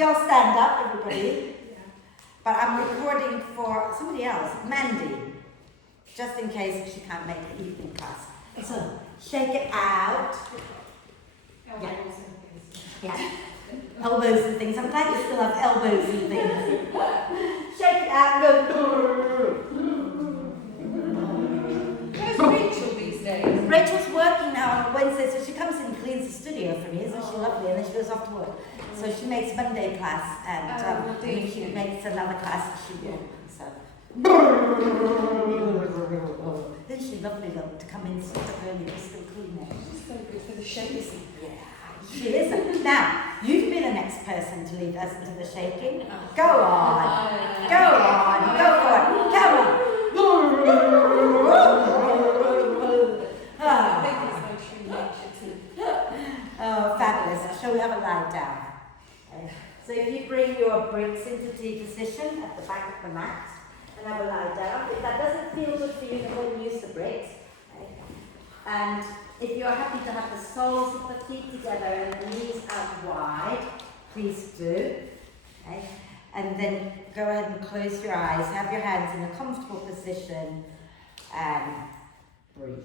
we all stand up, everybody. But I'm recording for somebody else, Mandy, just in case she can't make the evening class. So shake it out. Yeah. Elbows and things. I'm glad you still have elbows and things. Shake it out and go. Where's Rachel these days? Rachel's working now on Wednesday, so she comes in and cleans the studio for me. Isn't she lovely? And then she goes off to work. So she makes Monday class, and then she makes another class that she will. So. Isn't she lovely though to come in so early just to clean it? She's so good for the shaking. Yeah, she is. Now, you can be the next person to lead us into the shaking. Go on. Go on. Go for it. Come on. Oh, fabulous. Shall we have a lie down? Okay. So if you bring your bricks into T position at the back of the mat and have a lie down. If that doesn't feel good for you, then go and use the bricks. Okay. And if you're happy to have the soles of the feet together and the knees out wide, please do. Okay. And then go ahead and close your eyes. Have your hands in a comfortable position and breathe.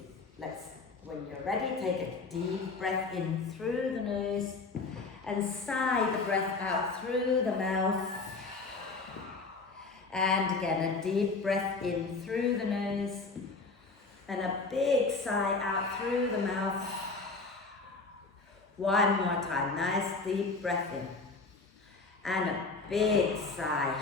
When you're ready, take a deep breath in through the nose and sigh the breath out through the mouth. And again, a deep breath in through the nose and a big sigh out through the mouth. One more time, nice deep breath in and a big sigh.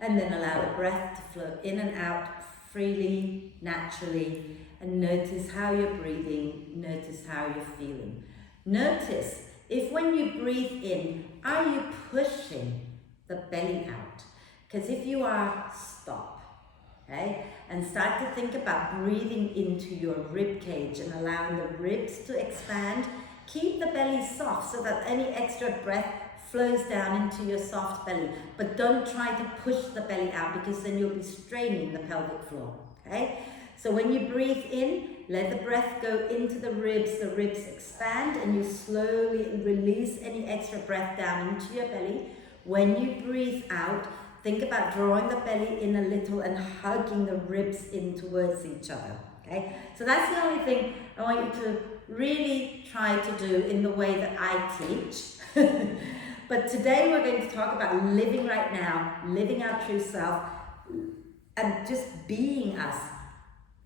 And then allow the breath to flow in and out freely, naturally, and notice how you're breathing, notice how you're feeling. Notice if when you breathe in, are you pushing the belly out? Because if you are, stop, okay? And start to think about breathing into your rib cage and allowing the ribs to expand. Keep the belly soft so that any extra breath flows down into your soft belly, but don't try to push the belly out because then you'll be straining the pelvic floor, okay? So when you breathe in, let the breath go into the ribs expand, and you slowly release any extra breath down into your belly. When you breathe out, think about drawing the belly in a little and hugging the ribs in towards each other, okay? So that's the only thing I want you to really try to do in the way that I teach. But today we're going to talk about living right now, living our true self, and just being us.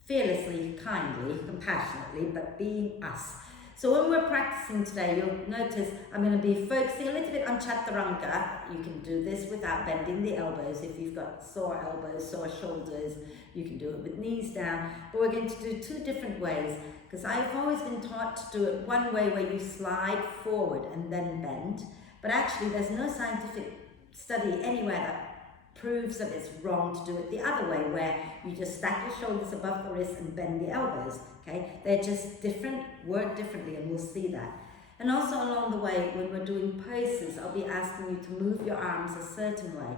Fearlessly, kindly, compassionately, but being us. So when we're practicing today, you'll notice I'm going to be focusing a little bit on Chaturanga. You can do this without bending the elbows. If you've got sore elbows, sore shoulders, you can do it with knees down. But we're going to do two different ways, because I've always been taught to do it one way where you slide forward and then bend. But actually, there's no scientific study anywhere that proves that it's wrong to do it the other way, where you just stack your shoulders above the wrists and bend the elbows, okay? They're just different, work differently, and we'll see that. And also along the way, when we're doing poses, I'll be asking you to move your arms a certain way.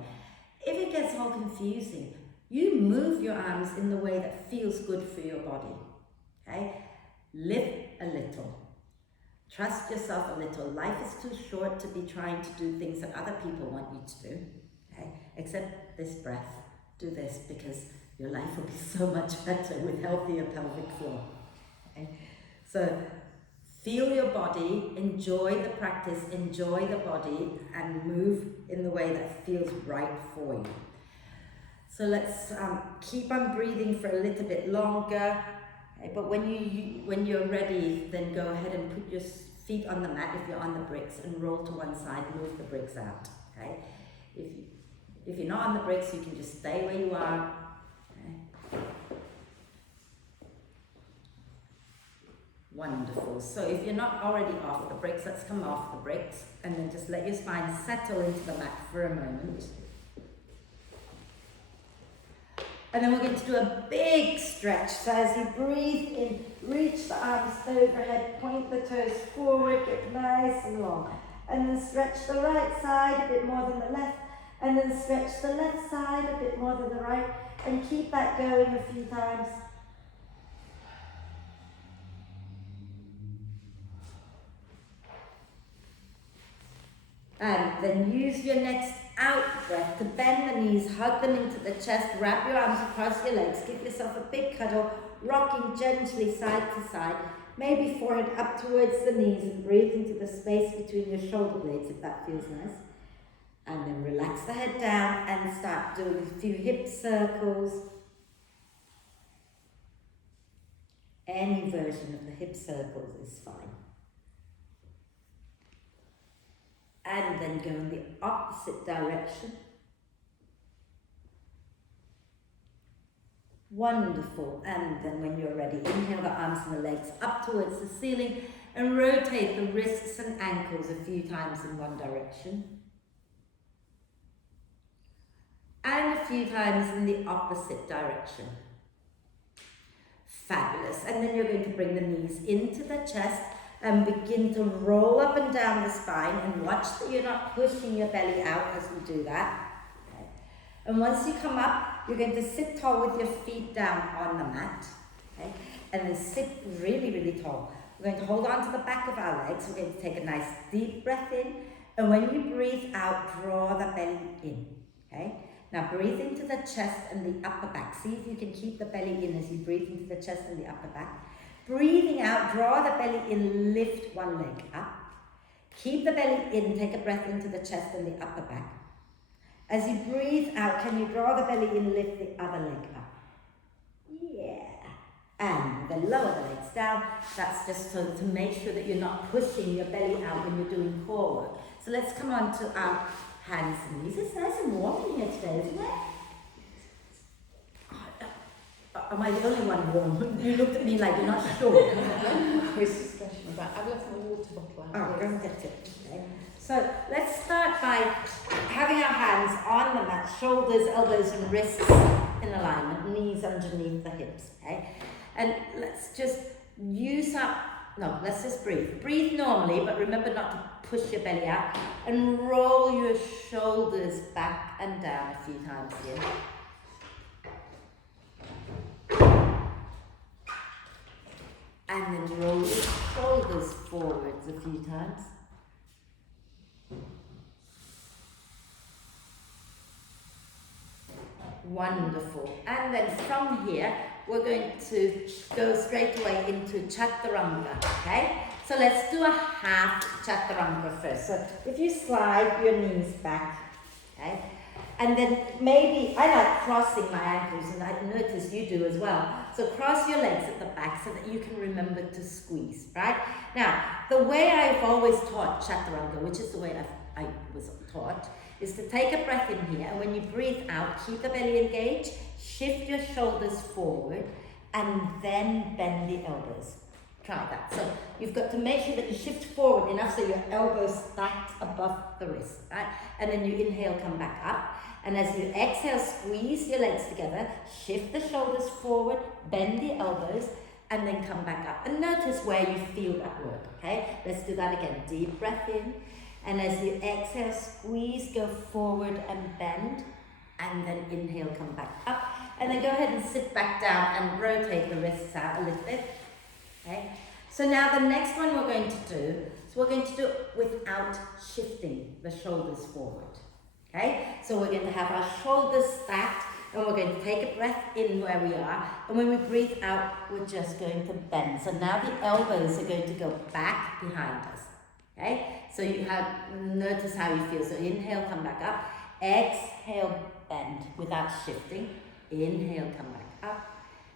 If it gets all confusing, you move your arms in the way that feels good for your body, okay? Lift a little. Trust yourself a little. Life is too short to be trying to do things that other people want you to do. Okay? Except this breath. Do this because your life will be so much better with healthier pelvic floor. Okay? So feel your body, enjoy the practice, enjoy the body, and move in the way that feels right for you. So let's keep on breathing for a little bit longer. Okay? But when you're ready, then go ahead and put your feet on the mat if you're on the bricks and roll to one side, move the bricks out. Okay? If you're not on the bricks, you can just stay where you are. Okay. Wonderful. So if you're not already off the bricks, let's come off the bricks and then just let your spine settle into the mat for a moment. And then we're going to do a big stretch. So as you breathe in, reach the arms overhead, point the toes forward, get nice and long. And then stretch the right side a bit more than the left. And then stretch the left side a bit more than the right, and keep that going a few times. And then use your next out breath to bend the knees, hug them into the chest, wrap your arms across your legs, give yourself a big cuddle, rocking gently side to side, maybe forehead up towards the knees and breathe into the space between your shoulder blades if that feels nice. And then relax the head down and start doing a few hip circles. Any version of the hip circles is fine. And then go in the opposite direction. Wonderful. And then when you're ready, inhale the arms and the legs up towards the ceiling and rotate the wrists and ankles a few times in one direction. And a few times in the opposite direction. Fabulous. And then you're going to bring the knees into the chest and begin to roll up and down the spine, and watch that you're not pushing your belly out as you do that. Okay. And once you come up, you're going to sit tall with your feet down on the mat. Okay. And then sit really, really tall. We're going to hold on to the back of our legs. We're going to take a nice deep breath in, and when you breathe out, draw the belly in. Okay. Now breathe into the chest and the upper back. See if you can keep the belly in as you breathe into the chest and the upper back. Breathing out, draw the belly in, lift one leg up. Keep the belly in, take a breath into the chest and the upper back. As you breathe out, can you draw the belly in, lift the other leg up? Yeah. And then lower the legs down. That's just so to make sure that you're not pushing your belly out when you're doing core work. So let's come on to our hands and knees. It's nice and warm in here today, isn't it? Am I the only one warm? You looked at me like you're not sure. Quiz discussion about. I've left my water bottle out. Oh, go and get it. Okay. So let's start by having our hands on the mat, shoulders, elbows, and wrists in alignment, knees underneath the hips. Okay, and let's just let's just breathe. Breathe normally, but remember not to push your belly out, and roll your shoulders back and down a few times here. And then roll your shoulders forwards a few times. Wonderful. And then from here, we're going to go straight away into Chaturanga, okay? So let's do a half Chaturanga first. So if you slide your knees back, okay? And then maybe, I like crossing my ankles, and I notice you do as well. So cross your legs at the back so that you can remember to squeeze, right? Now, the way I've always taught Chaturanga, which is the way I was taught, is to take a breath in here, and when you breathe out, keep the belly engaged, shift your shoulders forward, and then bend the elbows. Try that. So you've got to make sure that you shift forward enough so your elbows stacked above the wrist, right? And then you inhale, come back up. And as you exhale, squeeze your legs together, shift the shoulders forward, bend the elbows, and then come back up. And notice where you feel that work, okay? Let's do that again. Deep breath in. And as you exhale, squeeze, go forward and bend. And then inhale, come back up. And then go ahead and sit back down and rotate the wrists out a little bit. Okay? So now the next one we're going to do, we're going to do it without shifting the shoulders forward. Okay? So we're going to have our shoulders stacked, and we're going to take a breath in where we are, and when we breathe out, we're just going to bend. So now the elbows are going to go back behind us. Okay? So you notice how you feel. So inhale, come back up. Exhale, bend without shifting. Inhale, come back up.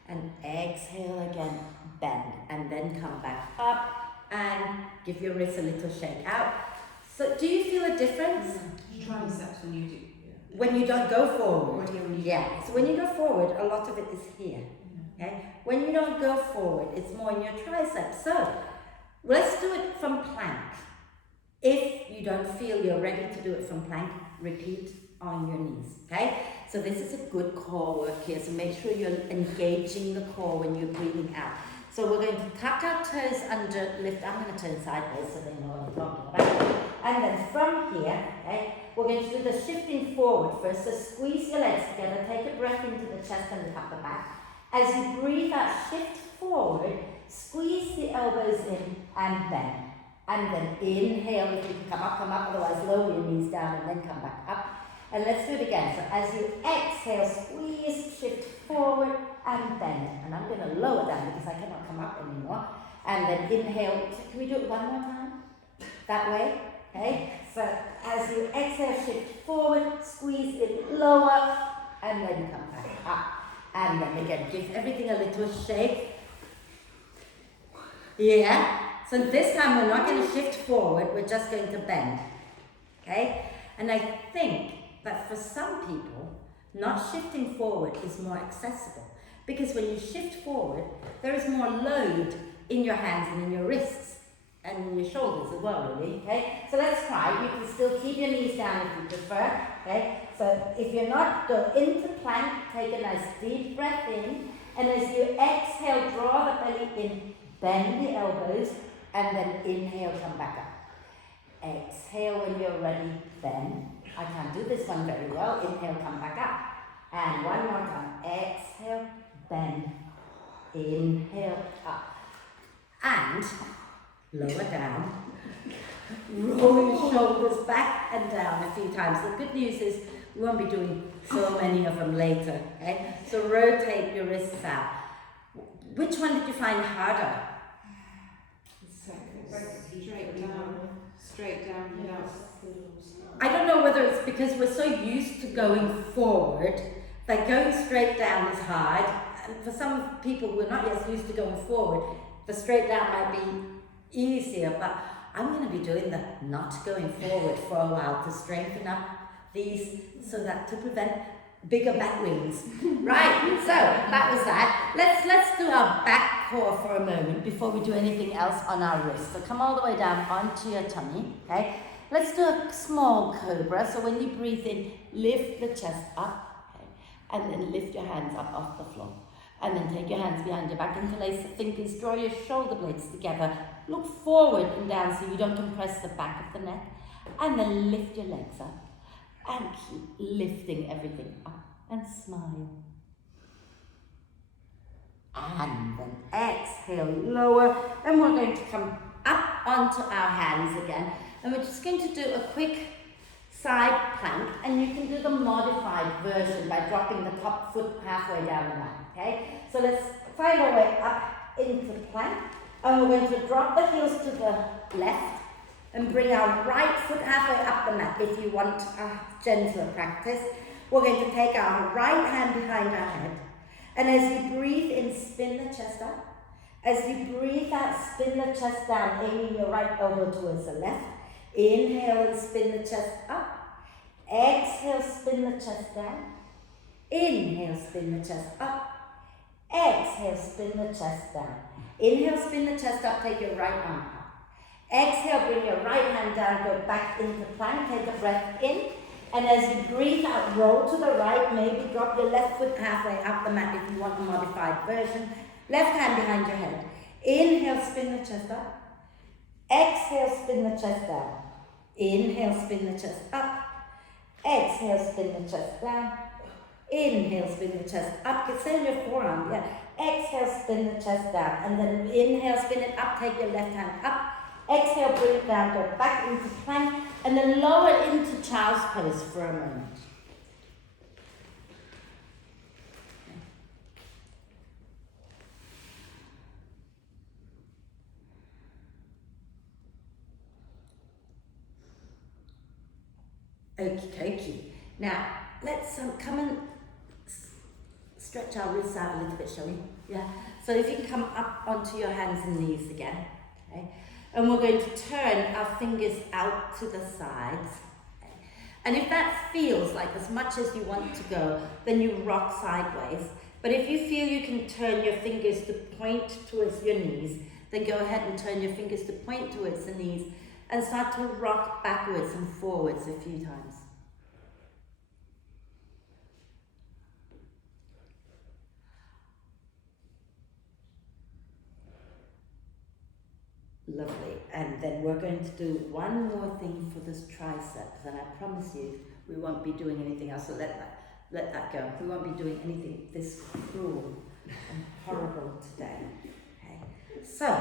And exhale again, bend. And then come back up and give your wrists a little shake out. So do you feel a difference? Triceps when you do. When you don't go forward. When you Yeah. So when you go forward, a lot of it is here. Okay? When you don't go forward, it's more in your triceps. So let's do it from plank. If you don't feel you're ready to do it from plank, repeat on your knees. Okay? So this is a good core work here. So make sure you're engaging the core when you're breathing out. So we're going to tuck our toes under, lift. I'm going to turn sideways so they know what I'm talking about. And then from here, okay, we're going to do the shifting forward first. So squeeze your legs together, take a breath into the chest and the upper back. As you breathe out, shift forward, squeeze the elbows in and bend. And then inhale, if you can come up, otherwise lower your knees down and then come back up. And let's do it again. So as you exhale, squeeze, shift forward and bend. And I'm going to lower down because I cannot come up anymore. And then inhale. Can we do it one more time? That way. Okay. So as you exhale, shift forward, squeeze it lower, and then come back up. And then again, give everything a little shake. Yeah. So this time we're not going to shift forward, we're just going to bend. Okay? And I think that for some people, not shifting forward is more accessible. Because when you shift forward, there is more load in your hands and in your wrists. And in your shoulders as well, really. Okay? So let's try. You can still keep your knees down if you prefer. Okay? So if you're not, go into plank, take a nice deep breath in. And as you exhale, draw the belly in, bend the elbows. And then inhale, come back up. Exhale when you're ready, bend. I can't do this one very well. Inhale, come back up. And one more time. Exhale, bend. Inhale, up. And lower down. Roll your shoulders back and down a few times. The good news is we won't be doing so many of them later. Okay? So rotate your wrists out. Which one did you find harder? Straight down without. I don't know whether it's because we're so used to going forward that going straight down is hard. And for some people who are not yet used to going forward, the straight down might be easier, but I'm going to be doing the not going forward for a while to strengthen up these so that to prevent bigger back wings. Right, so that was that. Let's do our back core for a moment before we do anything else on our wrists. So come all the way down onto your tummy, okay? Let's do a small cobra. So when you breathe in, lift the chest up, okay? And then lift your hands up off the floor. And then take your hands behind your back, interlace the fingers, draw your shoulder blades together. Look forward and down so you don't compress the back of the neck. And then lift your legs up. And keep lifting everything up and smile. And then exhale, lower. And we're going to come up onto our hands again. And we're just going to do a quick side plank. And you can do the modified version by dropping the top foot halfway down the mat. Okay? So let's find our way up into plank. And we're going to drop the heels to the left. And bring our right foot halfway up the mat if you want a gentler practice. We're going to take our right hand behind our head. And as you breathe in, spin the chest up. As you breathe out, spin the chest down, aiming your right elbow towards the left. Inhale and spin the chest up. Exhale, spin the chest down. Inhale, spin the chest up. Exhale, spin the chest down. Inhale, spin the chest up, take your right arm up. Exhale, bring your right hand down, go back into plank, take a breath in. And as you breathe out, roll to the right, maybe drop your left foot halfway up the mat if you want a modified version. Left hand behind your head. Inhale, spin the chest up. Exhale, spin the chest down. Inhale, spin the chest up. Exhale, spin the chest down. Inhale, spin the chest up. Exhale your forearm, yeah. Exhale, spin the chest down. And then inhale, spin it up, take your left hand up. Exhale, bring it down, go back into plank, and then lower into child's pose for a moment. Okie dokie. Now, let's come and stretch our wrists out a little bit, shall we? Yeah. So if you can come up onto your hands and knees again. Okay. And we're going to turn our fingers out to the sides. Okay. And if that feels like as much as you want to go, then you rock sideways. But if you feel you can turn your fingers to point towards your knees, then go ahead and turn your fingers to point towards the knees and start to rock backwards and forwards a few times. Lovely. And then we're going to do one more thing for this triceps, and I promise you we won't be doing anything else, so let that go. We won't be doing anything this cruel and horrible today. Okay. So,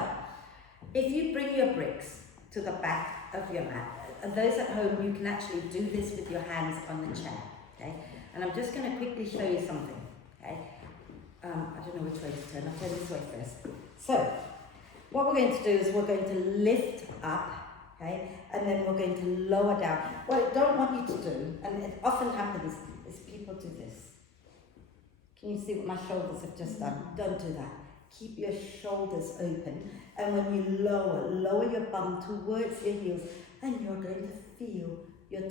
if you bring your bricks to the back of your mat. And those at home, you can actually do this with your hands on the chair, okay? And I'm just going to quickly show you something, okay? I don't know which way to turn. I'll turn this way first. So, what we're going to do is we're going to lift up, okay? And then we're going to lower down. What I don't want you to do, and it often happens, is people do this. Can you see what my shoulders have just done? Don't do that. Keep your shoulders open. And when you lower your bum towards your heels, and you're going to feel your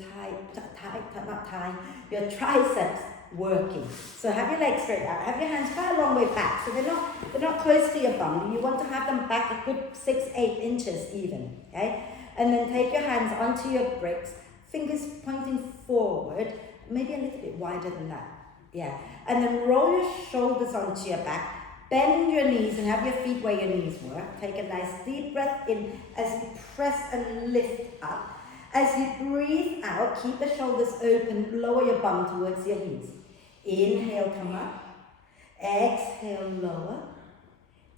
your triceps working. So have your legs straight out. Have your hands quite a long way back. So they're not close to your bum. You want to have them back a good 6-8 inches even. Okay? And then take your hands onto your bricks, fingers pointing forward, maybe a little bit wider than that. Yeah. And then roll your shoulders onto your back, bend your knees and have your feet where your knees were. Take a nice deep breath in as you press and lift up. As you breathe out, keep the shoulders open, lower your bum towards your heels. Inhale, come up. Exhale, lower.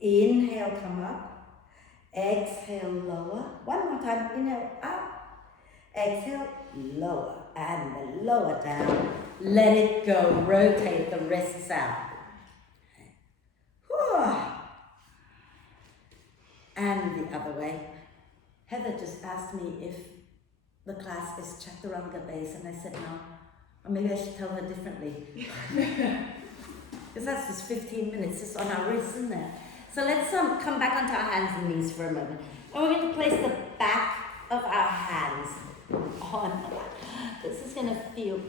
Inhale, come up. Exhale, lower. One more time. Inhale, up. Exhale, lower. And then lower down. Let it go. Rotate the wrists out. And the other way. Heather just asked me if the class is Chaturanga based, and I said no. Or maybe I should tell her differently. Because that's just 15 minutes just on our wrists, isn't it? So let's come back onto our hands and knees for a moment. And we're going to place the back of our hands on the back. This is going to feel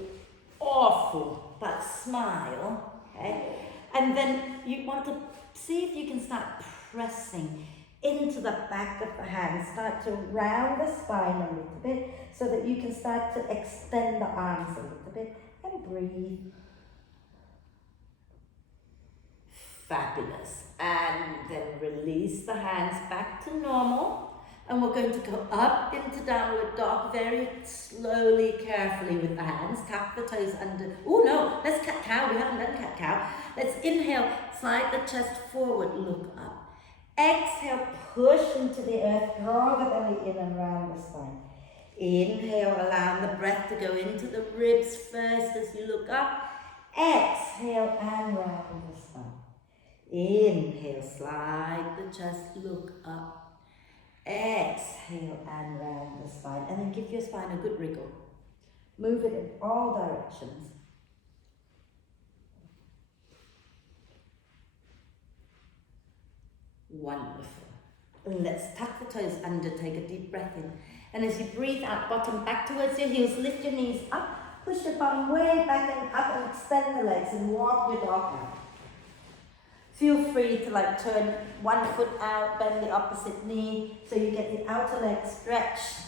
awful, but smile, okay? And then you want to see if you can start pressing into the back of the hands. Start to round the spine a little bit so that you can start to extend the arms a little bit and breathe. Fabulous. And then release the hands back to normal. And we're going to go up into downward dog very slowly, carefully with the hands. Tap the toes under. Oh no, let's cat cow. We haven't done cat cow. Let's inhale, slide the chest forward, look up. Exhale, push into the earth, draw the belly in and round the spine. Inhale, allow the breath to go into the ribs first as you look up. Exhale and round the spine. Inhale, slide the chest, look up. Exhale and round the spine. And then give your spine a good wriggle. Move it in all directions. Wonderful. Let's tuck the toes under, take a deep breath in. And as you breathe out, bottom back towards your heels, lift your knees up, push your bum way back and up and extend the legs and walk your dog out. Feel free to turn one foot out, bend the opposite knee so you get the outer leg stretched.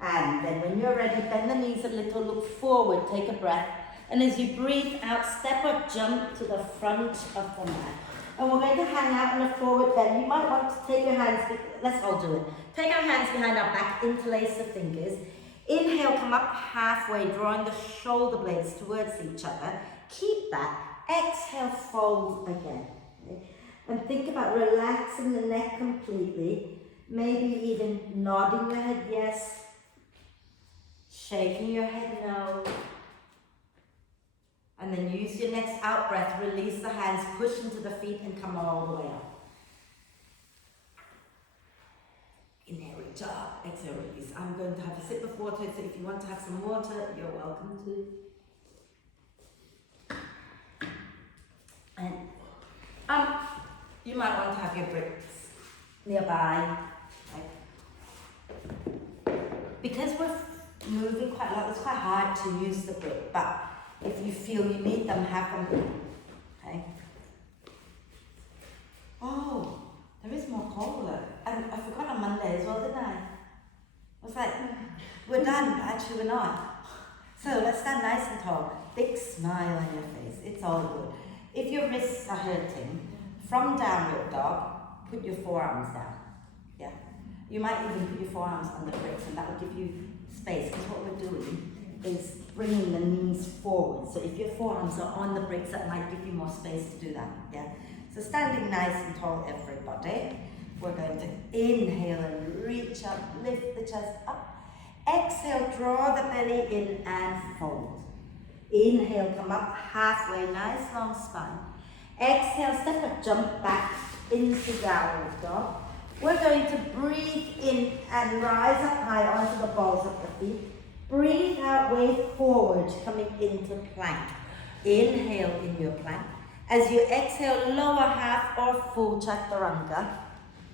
And then when you're ready, bend the knees a little, look forward, take a breath. And as you breathe out, step or jump to the front of the mat. And we're going to hang out in a forward bend. You might want to take your hands, let's all do it. Take our hands behind our back, interlace the fingers. Inhale, come up halfway, drawing the shoulder blades towards each other. Keep that. Exhale, fold again. Okay? And think about relaxing the neck completely. Maybe even nodding your head yes. Shaking your head no. And then use your next out breath, release the hands, push into the feet and come all the way up. Inhale, reach up, exhale, release. I'm going to have a sip of water, so if you want to have some water, you're welcome to. And you might want to have your bricks nearby. Right? Because we're moving quite a lot, it's quite hard to use the brick, but if you feel you need them, have them. Okay. Oh, there is more cola. And I forgot on Monday as well, didn't I? I was like, we're done, but actually we're not. So let's stand nice and tall. Big smile on your face. It's all good. If your wrists are hurting, from downward dog, put your forearms down. Yeah. You might even put your forearms on the bricks, and that will give you space. Because what we're doing is bringing the knees forward. So if your forearms are on the bricks, that might give you more space to do that. Yeah. So standing nice and tall, everybody. We're going to inhale and reach up, lift the chest up. Exhale, draw the belly in and fold. Inhale, come up halfway, nice long spine. Exhale, step up, jump back into downward dog. We're going to breathe in and rise up high onto the balls of the feet. Breathe out, wave forward, coming into plank. Inhale in your plank. As you exhale, lower half or full chaturanga.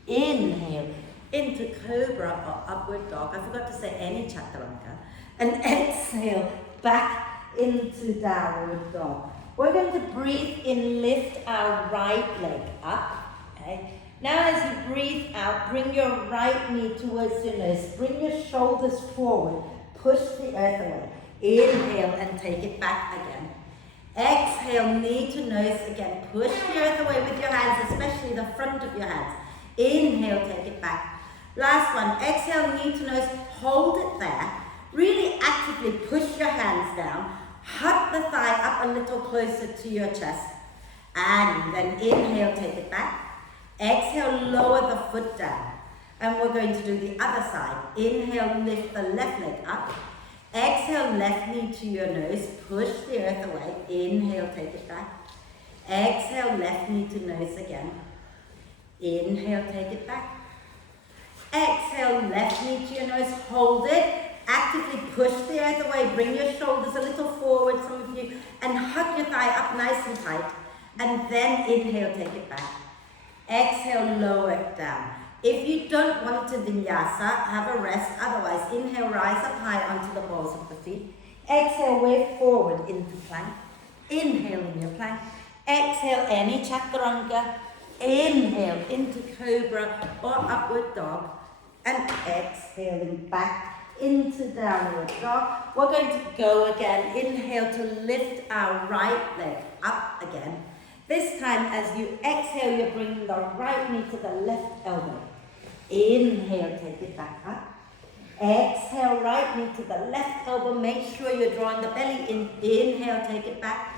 Inhale into cobra or upward dog. I forgot to say any chaturanga. And exhale back into downward dog. We're going to breathe in, lift our right leg up. Okay. Now as you breathe out, bring your right knee towards your nose. Bring your shoulders forward. Push the earth away. Inhale and take it back again. Exhale, knee to nose again. Push the earth away with your hands, especially the front of your hands. Inhale, take it back. Last one. Exhale, knee to nose. Hold it there. Really actively push your hands down. Hug the thigh up a little closer to your chest. And then inhale, take it back. Exhale, lower the foot down. And we're going to do the other side. Inhale, lift the left leg up. Exhale, left knee to your nose. Push the earth away. Inhale, take it back. Exhale, left knee to nose again. Inhale, take it back. Exhale, left knee to your nose. Hold it. Actively push the earth away. Bring your shoulders a little forward, some of you, and hug your thigh up nice and tight. And then inhale, take it back. Exhale, lower it down. If you don't want to vinyasa, have a rest. Otherwise, inhale, rise up high onto the balls of the feet. Exhale, wave forward into plank. Inhale in your plank. Exhale, any chaturanga. Inhale into cobra or upward dog. And exhaling back into downward dog. We're going to go again. Inhale to lift our right leg up again. This time, as you exhale, you're bringing the right knee to the left elbow. Inhale, take it back up. Exhale, right knee to the left elbow. Make sure you're drawing the belly in. Inhale, take it back.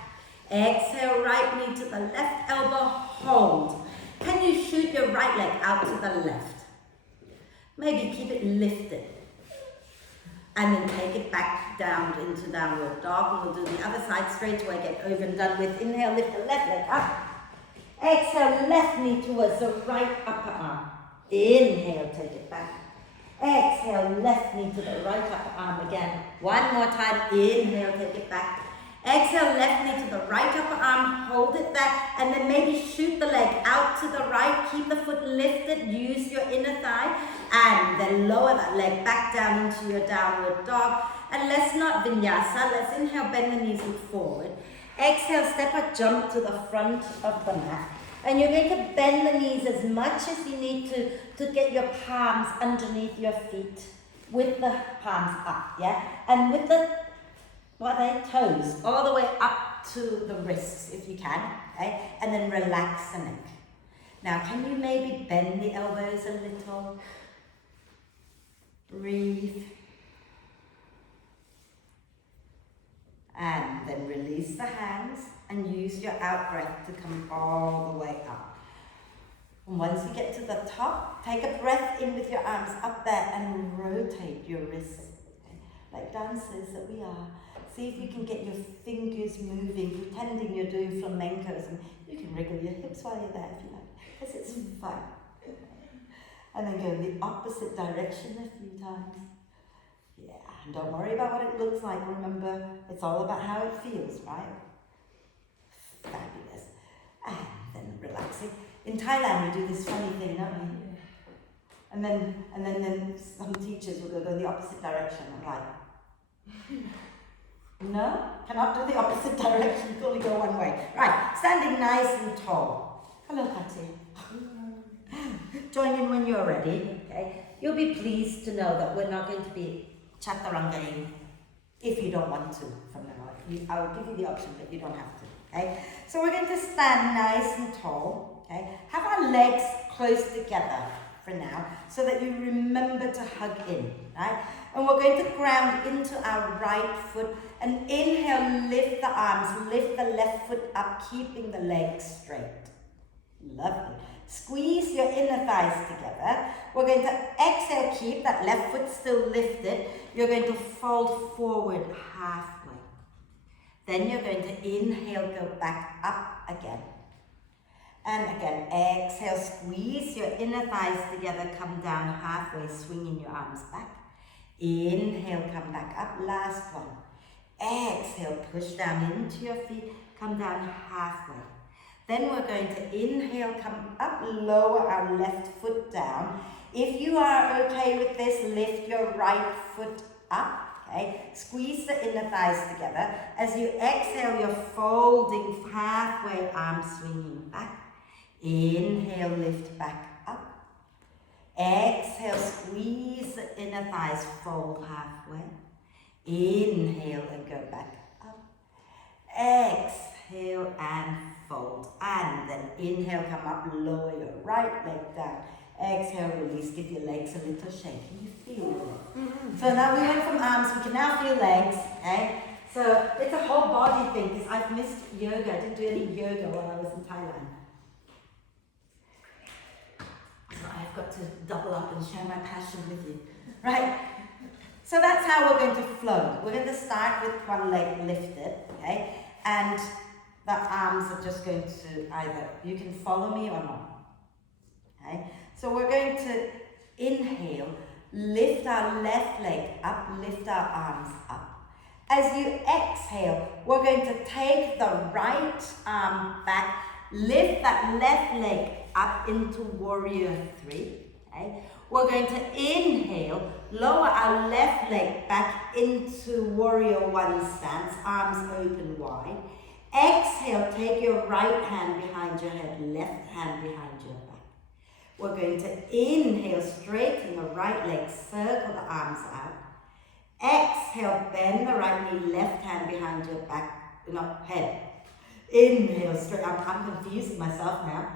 Exhale, right knee to the left elbow. Hold. Can you shoot your right leg out to the left? Maybe keep it lifted. And then take it back down into downward dog. And we'll do the other side straight away. Get over and done with. Inhale, lift the left leg up. Exhale, left knee towards the right upper arm. Inhale, take it back. Exhale, left knee to the right upper arm again. One more time. Inhale, take it back. Exhale, left knee to the right upper arm. Hold it there. And then maybe shoot the leg out to the right. Keep the foot lifted. Use your inner thigh. And then lower that leg back down into your downward dog. And let's not vinyasa. Let's inhale, bend the knees, look forward. Exhale, step up, jump to the front of the mat. And you're going to bend the knees as much as you need to get your palms underneath your feet with the palms up, yeah? And with the, what are they? Toes, all the way up to the wrists if you can, okay? And then relax the neck. Now, can you maybe bend the elbows a little? Breathe. And then release the hands and use your out breath to come all the way up. And once you get to the top, take a breath in with your arms up there and rotate your wrists. Okay? Like dancers that we are. See if you can get your fingers moving, pretending you're doing flamencos, and you can wriggle your hips while you're there if you like, because it's fun. And then go in the opposite direction a few times. Yeah, and don't worry about what it looks like. Remember, it's all about how it feels, right? Fabulous. And then relaxing. In Thailand, we do this funny thing, don't we? And then some teachers will go the opposite direction. I'm like, no, cannot do the opposite direction. You can only go one way. Right, standing nice and tall. Hello, Patty. Join in when you're ready, okay? You'll be pleased to know that we're not going to be chaturangaing if you don't want to from now on. I'll give you the option, but you don't have to, okay? So we're going to stand nice and tall, okay? Have our legs close together for now so that you remember to hug in, right? And we're going to ground into our right foot and inhale, lift the arms, lift the left foot up, keeping the legs straight. Lovely. Squeeze your inner thighs together. We're going to exhale, keep that left foot still lifted. You're going to fold forward halfway. Then you're going to inhale, go back up again. And again, exhale, squeeze your inner thighs together, come down halfway, swinging your arms back. Inhale, come back up, last one. Exhale, push down into your feet, come down halfway. Then we're going to inhale, come up, lower our left foot down. If you are okay with this, lift your right foot up, okay? Squeeze the inner thighs together. As you exhale, you're folding halfway, arms swinging back. Inhale, lift back up. Exhale, squeeze the inner thighs, fold halfway. Inhale and go back up. Exhale and fold. And then inhale, come up, lower your right leg down. Exhale, release, give your legs a little shake. Can you feel it? Mm-hmm. So now we went from arms, we can now feel legs, okay? So it's a whole body thing, because I've missed yoga. I didn't do any yoga while I was in Thailand. So I've got to double up and share my passion with you. Right? So that's how we're going to flow. We're going to start with one leg lifted, okay? And the arms are just going to either, you can follow me or not, okay? So we're going to inhale, lift our left leg up, lift our arms up. As you exhale, we're going to take the right arm back, lift that left leg up into warrior 3, okay? We're going to inhale, lower our left leg back into warrior 1 stance, arms open wide. Exhale, take your right hand behind your head, left hand behind your back. We're going to inhale, straighten the right leg, circle the arms out. Exhale, bend the right knee, left hand behind your back, head. Inhale, straight, I'm confusing myself now.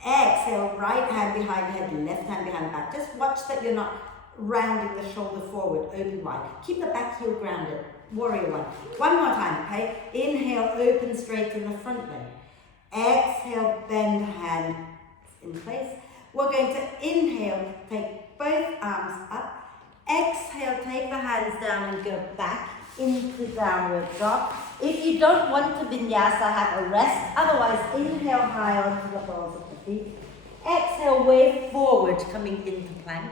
Exhale, right hand behind head, left hand behind back. Just watch that you're not rounding the shoulder forward, open wide. Keep the back heel grounded. Warrior 1. One more time, okay? Inhale, open, straighten the front leg. Exhale, bend hand in place. We're going to inhale, take both arms up. Exhale, take the hands down and go back into downward dog. If you don't want to vinyasa, have a rest. Otherwise, inhale high onto the balls of the feet. Exhale, wave forward, coming into plank.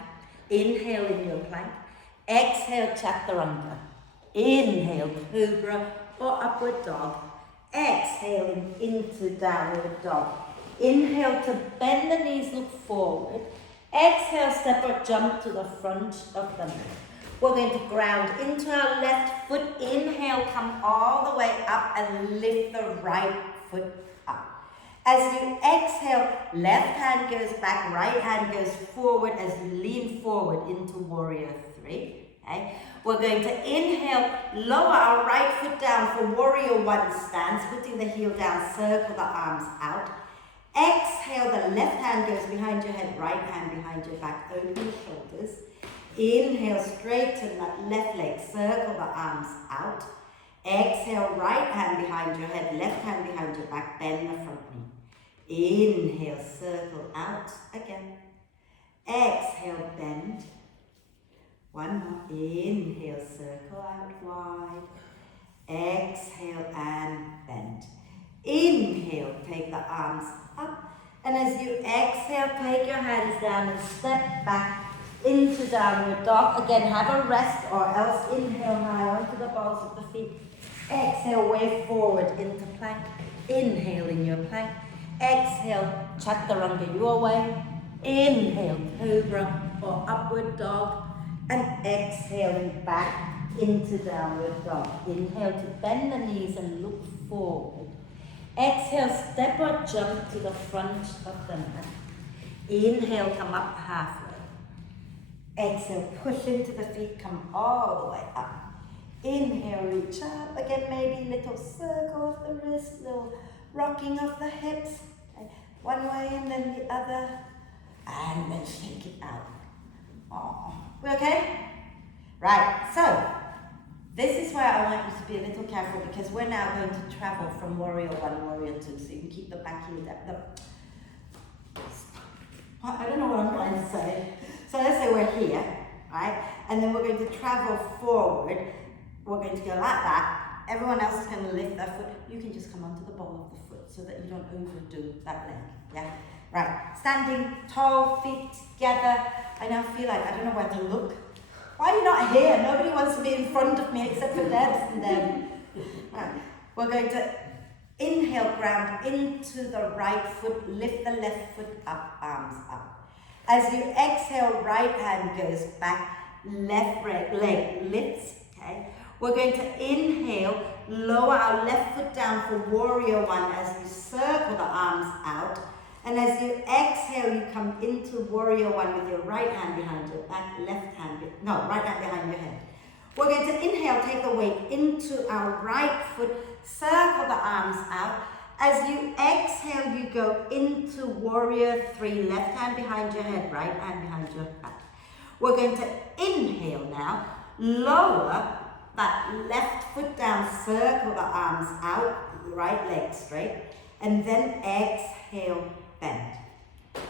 Inhale in your plank. Exhale, chaturanga. Inhale, cobra or upward dog. Exhaling into downward dog. Inhale to bend the knees, look forward. Exhale, step or jump to the front of the mat. We're going to ground into our left foot. Inhale, come all the way up and lift the right foot up. As you exhale, left hand goes back, right hand goes forward as you lean forward into warrior 3. Okay? We're going to inhale, lower our right foot down for warrior 1 stance, putting the heel down, circle the arms out. Exhale, the left hand goes behind your head, right hand behind your back, open the shoulders. Inhale, straighten that left leg, circle the arms out. Exhale, right hand behind your head, left hand behind your back, bend the front knee. Inhale, circle out again. Exhale, bend. One more. Inhale, circle out wide. Exhale and bend. Inhale, take the arms up. And as you exhale, take your hands down and step back into downward dog. Again, have a rest or else inhale high onto the balls of the feet. Exhale, wave forward into plank. Inhale in your plank. Exhale, chaturanga your way. Inhale, cobra or upward dog. And exhaling back into downward dog. Inhale to bend the knees and look forward. Exhale, step or jump to the front of the mat. Inhale, come up halfway. Exhale, push into the feet, come all the way up. Inhale, reach up. Again, maybe little circle of the wrist, little rocking of the hips. Okay. One way and then the other. And then shake it out. Oh, we okay? Right, so this is where I want you to be a little careful because we're now going to travel from warrior 1, warrior 2. So you can keep the back heel down. I don't know what I'm trying to say. So let's say we're here, right? And then we're going to travel forward. We're going to go like that. Everyone else is going to lift their foot. You can just come onto the ball of the foot so that you don't overdo that leg. Yeah? Right. Standing tall, feet together. I now feel like I don't know where to look. Why are you not here? Nobody wants to be in front of me except for Debs and them. Right. We're going to inhale, ground into the right foot, lift the left foot up, arms up. As you exhale, right hand goes back, left leg lifts, okay? We're going to inhale, lower our left foot down for warrior one as you circle the arms out. And as you exhale, you come into warrior one with your right hand behind your back, right hand behind your head. We're going to inhale, take the weight into our right foot, circle the arms out. As you exhale, you go into warrior three, left hand behind your head, right hand behind your back. We're going to inhale now, lower that left foot down, circle the arms out, right leg straight, and then exhale, bend.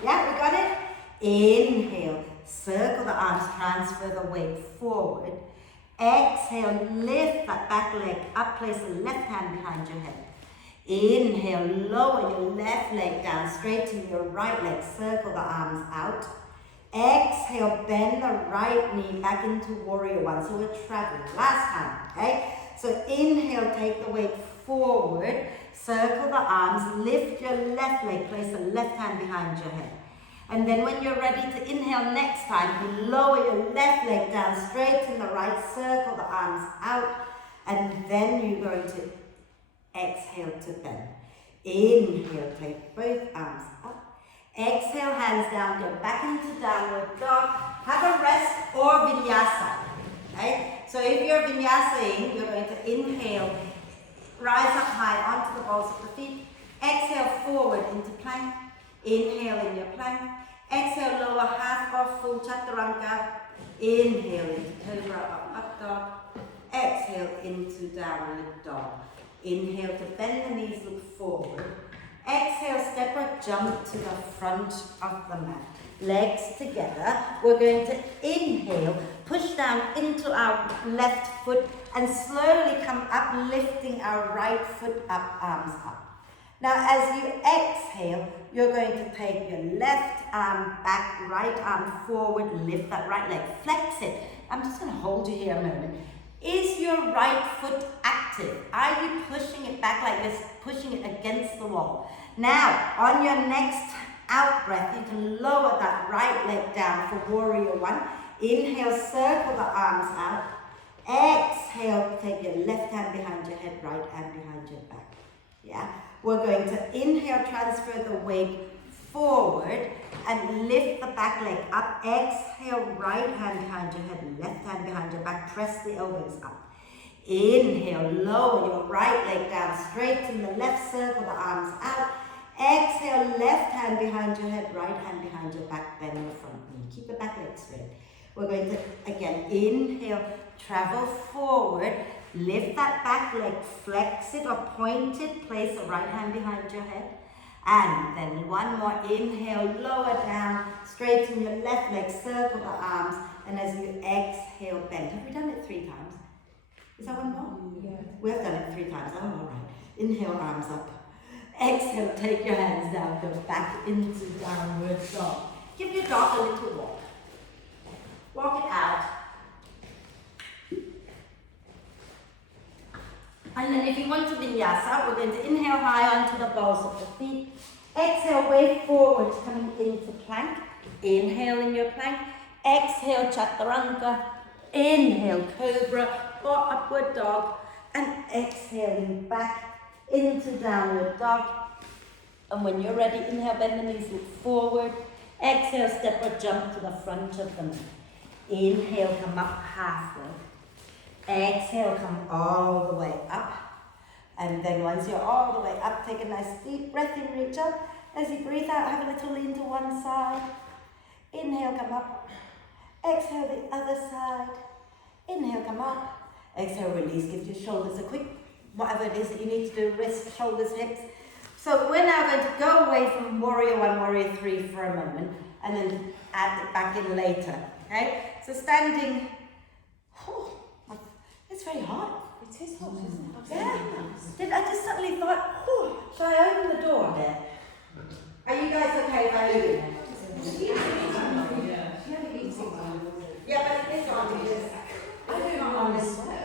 Yeah, we got it? Inhale, circle the arms, transfer the weight forward. Exhale, lift that back leg up, place the left hand behind your head. Inhale, lower your left leg down, straighten your right leg, circle the arms out. Exhale, bend the right knee back into warrior one. So we're traveling. Last time, okay? So inhale, take the weight forward, circle the arms, lift your left leg, place the left hand behind your head. And then when you're ready to inhale next time, you lower your left leg down, straighten the right, circle the arms out, and then you're going to exhale to bend. Inhale, take both arms up. Exhale, hands down, go back into downward dog. Have a rest or vinyasa. Okay? So if you're vinyasaing, you're going to inhale, rise up high onto the balls of the feet. Exhale forward into plank. Inhale in your plank. Exhale, lower half or full chaturanga. Inhale into cobra or up dog. Exhale into downward dog. Inhale to bend the knees, look forward. Exhale, step or jump to the front of the mat. Legs together. We're going to inhale, push down into our left foot and slowly come up, lifting our right foot up, arms up. Now as you exhale, you're going to take your left arm back, right arm forward, lift that right leg, flex it. I'm just going to hold you here a moment. Is your right foot active? Are you pushing it back like this, pushing it against the wall? Now, on your next out breath, you can lower that right leg down for warrior one. Inhale, circle the arms out. Exhale, take your left hand behind your head, right hand behind your back. Yeah, we're going to inhale, transfer the weight forward and lift the back leg up. Exhale, right hand behind your head, left hand behind your back. Press the elbows up. Inhale, lower your right leg down, straighten the left, circle the arms out. Exhale, left hand behind your head, right hand behind your back, bend the front knee. Keep the back leg straight. We're going to, again, inhale, travel forward, lift that back leg, flex it or point it, place the right hand behind your head. And then one more, inhale, lower down, straighten your left leg, circle the arms, and as you exhale, bend. Have we done it 3 times? Is that one more? Yeah. We have done it 3 times, I'm all right. Inhale, arms up. Exhale, take your hands down, go back into downward dog. Give your dog a little walk. Walk it out. And then if you want to vinyasa, we're going to inhale high onto the balls of the feet. Exhale, way forward, coming into plank. Inhale in your plank. Exhale, chaturanga. Inhale, cobra or upward dog. And exhaling back into downward dog. And when you're ready, inhale, bend the knees, look forward. Exhale, step or jump to the front of the mat. Inhale, come up halfway. Exhale, come all the way up. And then once you're all the way up, take a nice deep breath in, reach up. As you breathe out, have a little lean to one side. Inhale, come up. Exhale, the other side. Inhale, come up. Exhale, release. Give your shoulders a quick, whatever it is that you need to do, wrists, shoulders, hips. So we're now going to go away from warrior one, warrior three for a moment. and then add it back in later. Okay? So standing, oh, it's very hot. It is hot, isn't it? Yeah. I just suddenly thought, oh, shall I open the door there? Are you guys okay if I open it? Yeah, but it's on because I'm not on this way.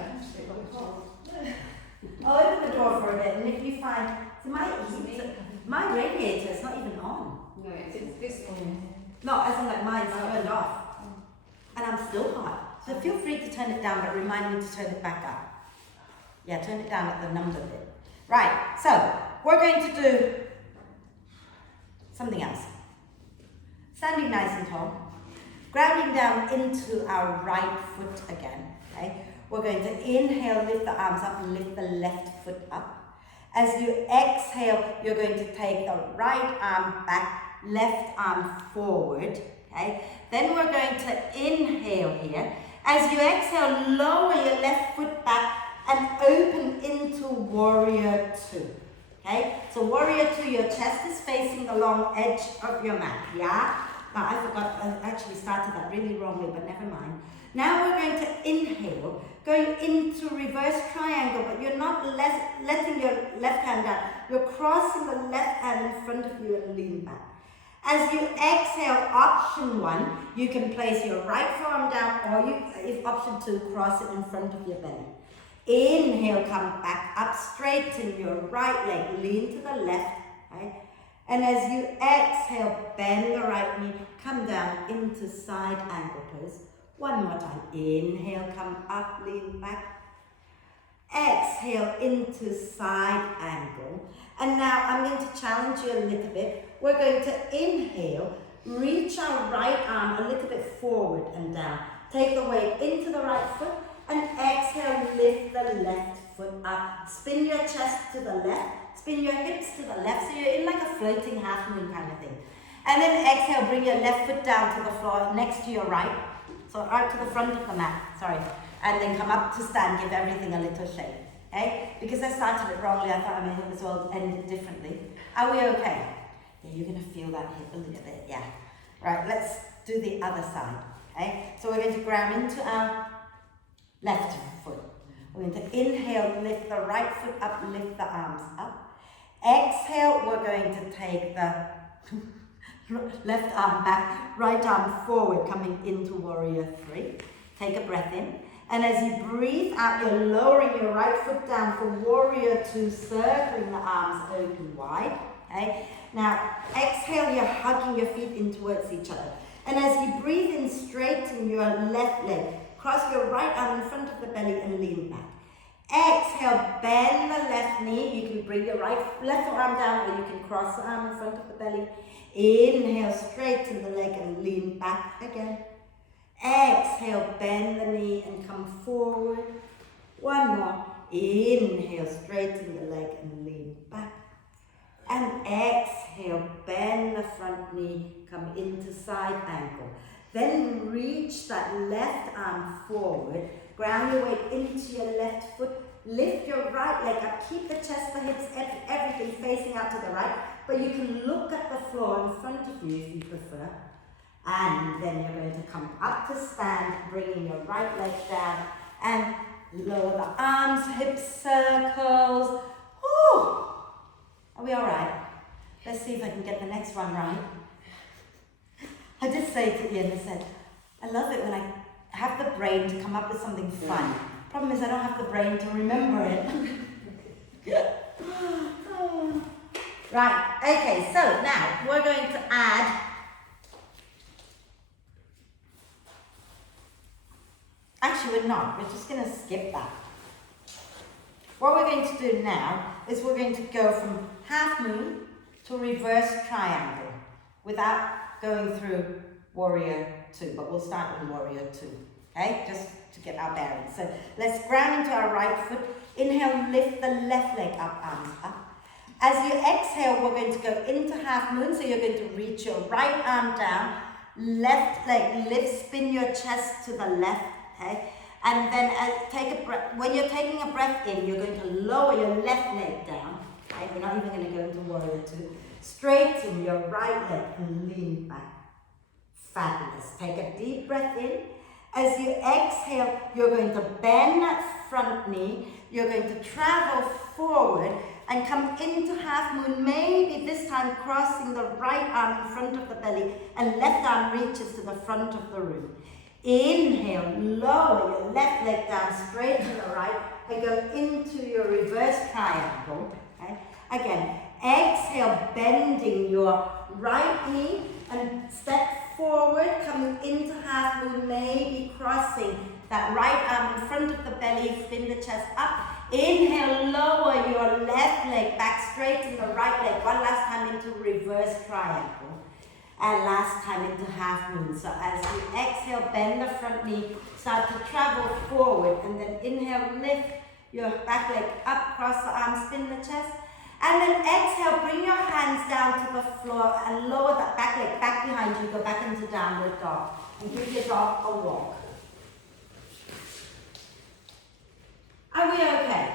I'll open the door for a bit, and if you find, so my radiator is not even on. No, it's this one. No, as in like mine's turned off. And I'm still hot. So feel free to turn it down, but remind me to turn it back up. Yeah, turn it down at the number bit. Right, so we're going to do something else. Standing nice and tall. Grounding down into our right foot again. Okay? We're going to inhale, lift the arms up, and lift the left foot up. As you exhale, you're going to take the right arm back, left arm forward. Okay? Then we're going to inhale here. As you exhale, lower your left foot back and open into warrior two. Okay? So warrior two, your chest is facing the long edge of your mat. Yeah? Now I forgot, I actually started that really wrongly, but never mind. Now we're going to inhale, going into reverse triangle, but you're not letting your left hand down. You're crossing the left hand in front of you and lean back. As you exhale, option one, you can place your right forearm down, or if option two, cross it in front of your belly. Inhale, come back up, straighten your right leg, lean to the left, right? And as you exhale, bend the right knee, come down into side angle pose. One more time. Inhale, come up, lean back. Exhale into side angle. And now I'm going to challenge you a little bit. We're going to inhale, reach our right arm a little bit forward and down. Take the weight into the right foot and exhale, lift the left foot up. Spin your chest to the left, spin your hips to the left. So you're in like a floating half moon kind of thing. And then exhale, bring your left foot down to the floor next to your right. So out to the front of the mat, sorry. And then come up to stand, give everything a little shake. Okay? Because I started it wrongly, I thought I may as well end it differently. Are we okay? Yeah, you're going to feel that hip a little bit, yeah. Right, let's do the other side. Okay? So we're going to ground into our left foot. We're going to inhale, lift the right foot up, lift the arms up. Exhale, we're going to take the left arm back, right arm forward, coming into warrior three. Take a breath in. And as you breathe out, you're lowering your right foot down for warrior two, circling the arms open wide. Okay? Now, exhale, you're hugging your feet in towards each other. And as you breathe in, straighten your left leg. Cross your right arm in front of the belly and lean back. Exhale, bend the left knee. You can bring your left arm down, or you can cross the arm in front of the belly. Inhale, straighten the leg and lean back again. Exhale, bend the knee and come forward. One more. Inhale, straighten the leg and lean back. And exhale, bend the front knee, come into side angle. Then reach that left arm forward. Ground your weight into your left foot. Lift your right leg up. Keep the chest, the hips, everything facing out to the right. But you can look at the floor in front of you if you prefer. And then you're going to come up to stand, bringing your right leg down and lower the arms, hips, circles. Ooh. Are we all right? Let's see if I can get the next one right. I did say it at the end, I said, I love it when I have the brain to come up with something fun. Problem is I don't have the brain to remember it. Right, okay, so now we're going to add actually we're not, we're just going to skip that. What we're going to do now is we're going to go from half moon to reverse triangle without going through warrior two, but we'll start with warrior two, okay, just to get our bearings. So let's ground into our right foot. Inhale, lift the left leg up, arms up. As you exhale, we're going to go into half moon, so you're going to reach your right arm down, left leg lift, spin your chest to the left, okay? And then take a breath. When you're taking a breath in, you're going to lower your left leg down, okay? We're not even going to go into warrior two. Straighten your right leg and lean back. Fabulous. Take a deep breath in. As you exhale, you're going to bend that front knee. You're going to travel forward and come into half moon, maybe this time crossing the right arm in front of the belly and left arm reaches to the front of the room. Inhale, lower your left leg down straight to the right and go into your reverse triangle. Okay? Again, exhale, bending your right knee and step forward, coming into half moon, maybe crossing that right arm in front of the belly, spin the chest up. Inhale, lower your left leg back straight and the right leg. One last time into reverse triangle. And last time into half moon. So as you exhale, bend the front knee, start to travel forward. And then inhale, lift your back leg up, cross the arms, spin the chest. And then exhale, bring your hands down to the floor and lower that back leg back behind you. Go back into downward dog. And give your dog a walk. Are we okay?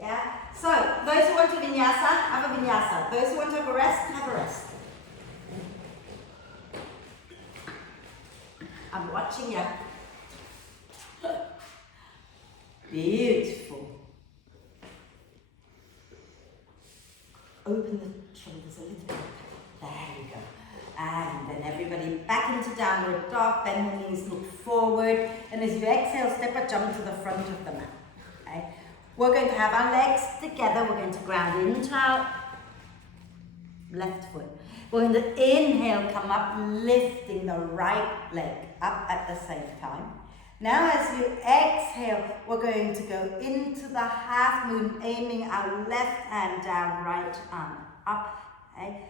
Yeah? So, those who want to vinyasa, have a vinyasa. Those who want to have a rest, have a rest. I'm watching you. Beautiful. Open the shoulders a little bit. There you go. And then everybody back into downward dog, bend the knees, look forward. And as you exhale, step or jump to the front of the mat. Okay? We're going to have our legs together. We're going to ground into our left foot. We're going to inhale, come up, lifting the right leg up at the same time. Now as you exhale, we're going to go into the half moon, aiming our left hand down, right arm up. Okay?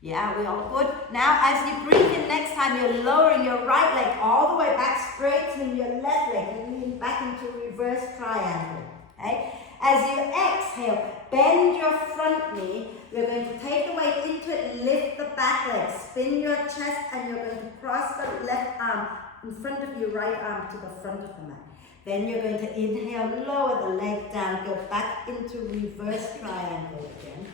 Yeah, we all good? Now as you breathe in next time, you're lowering your right leg all the way back, straightening your left leg and lean back into reverse triangle. Okay? As you exhale, bend your front knee. You're going to take the weight into it, lift the back leg, spin your chest, and you're going to cross the left arm in front of your right arm to the front of the mat. Then you're going to inhale, lower the leg down, go back into reverse triangle again.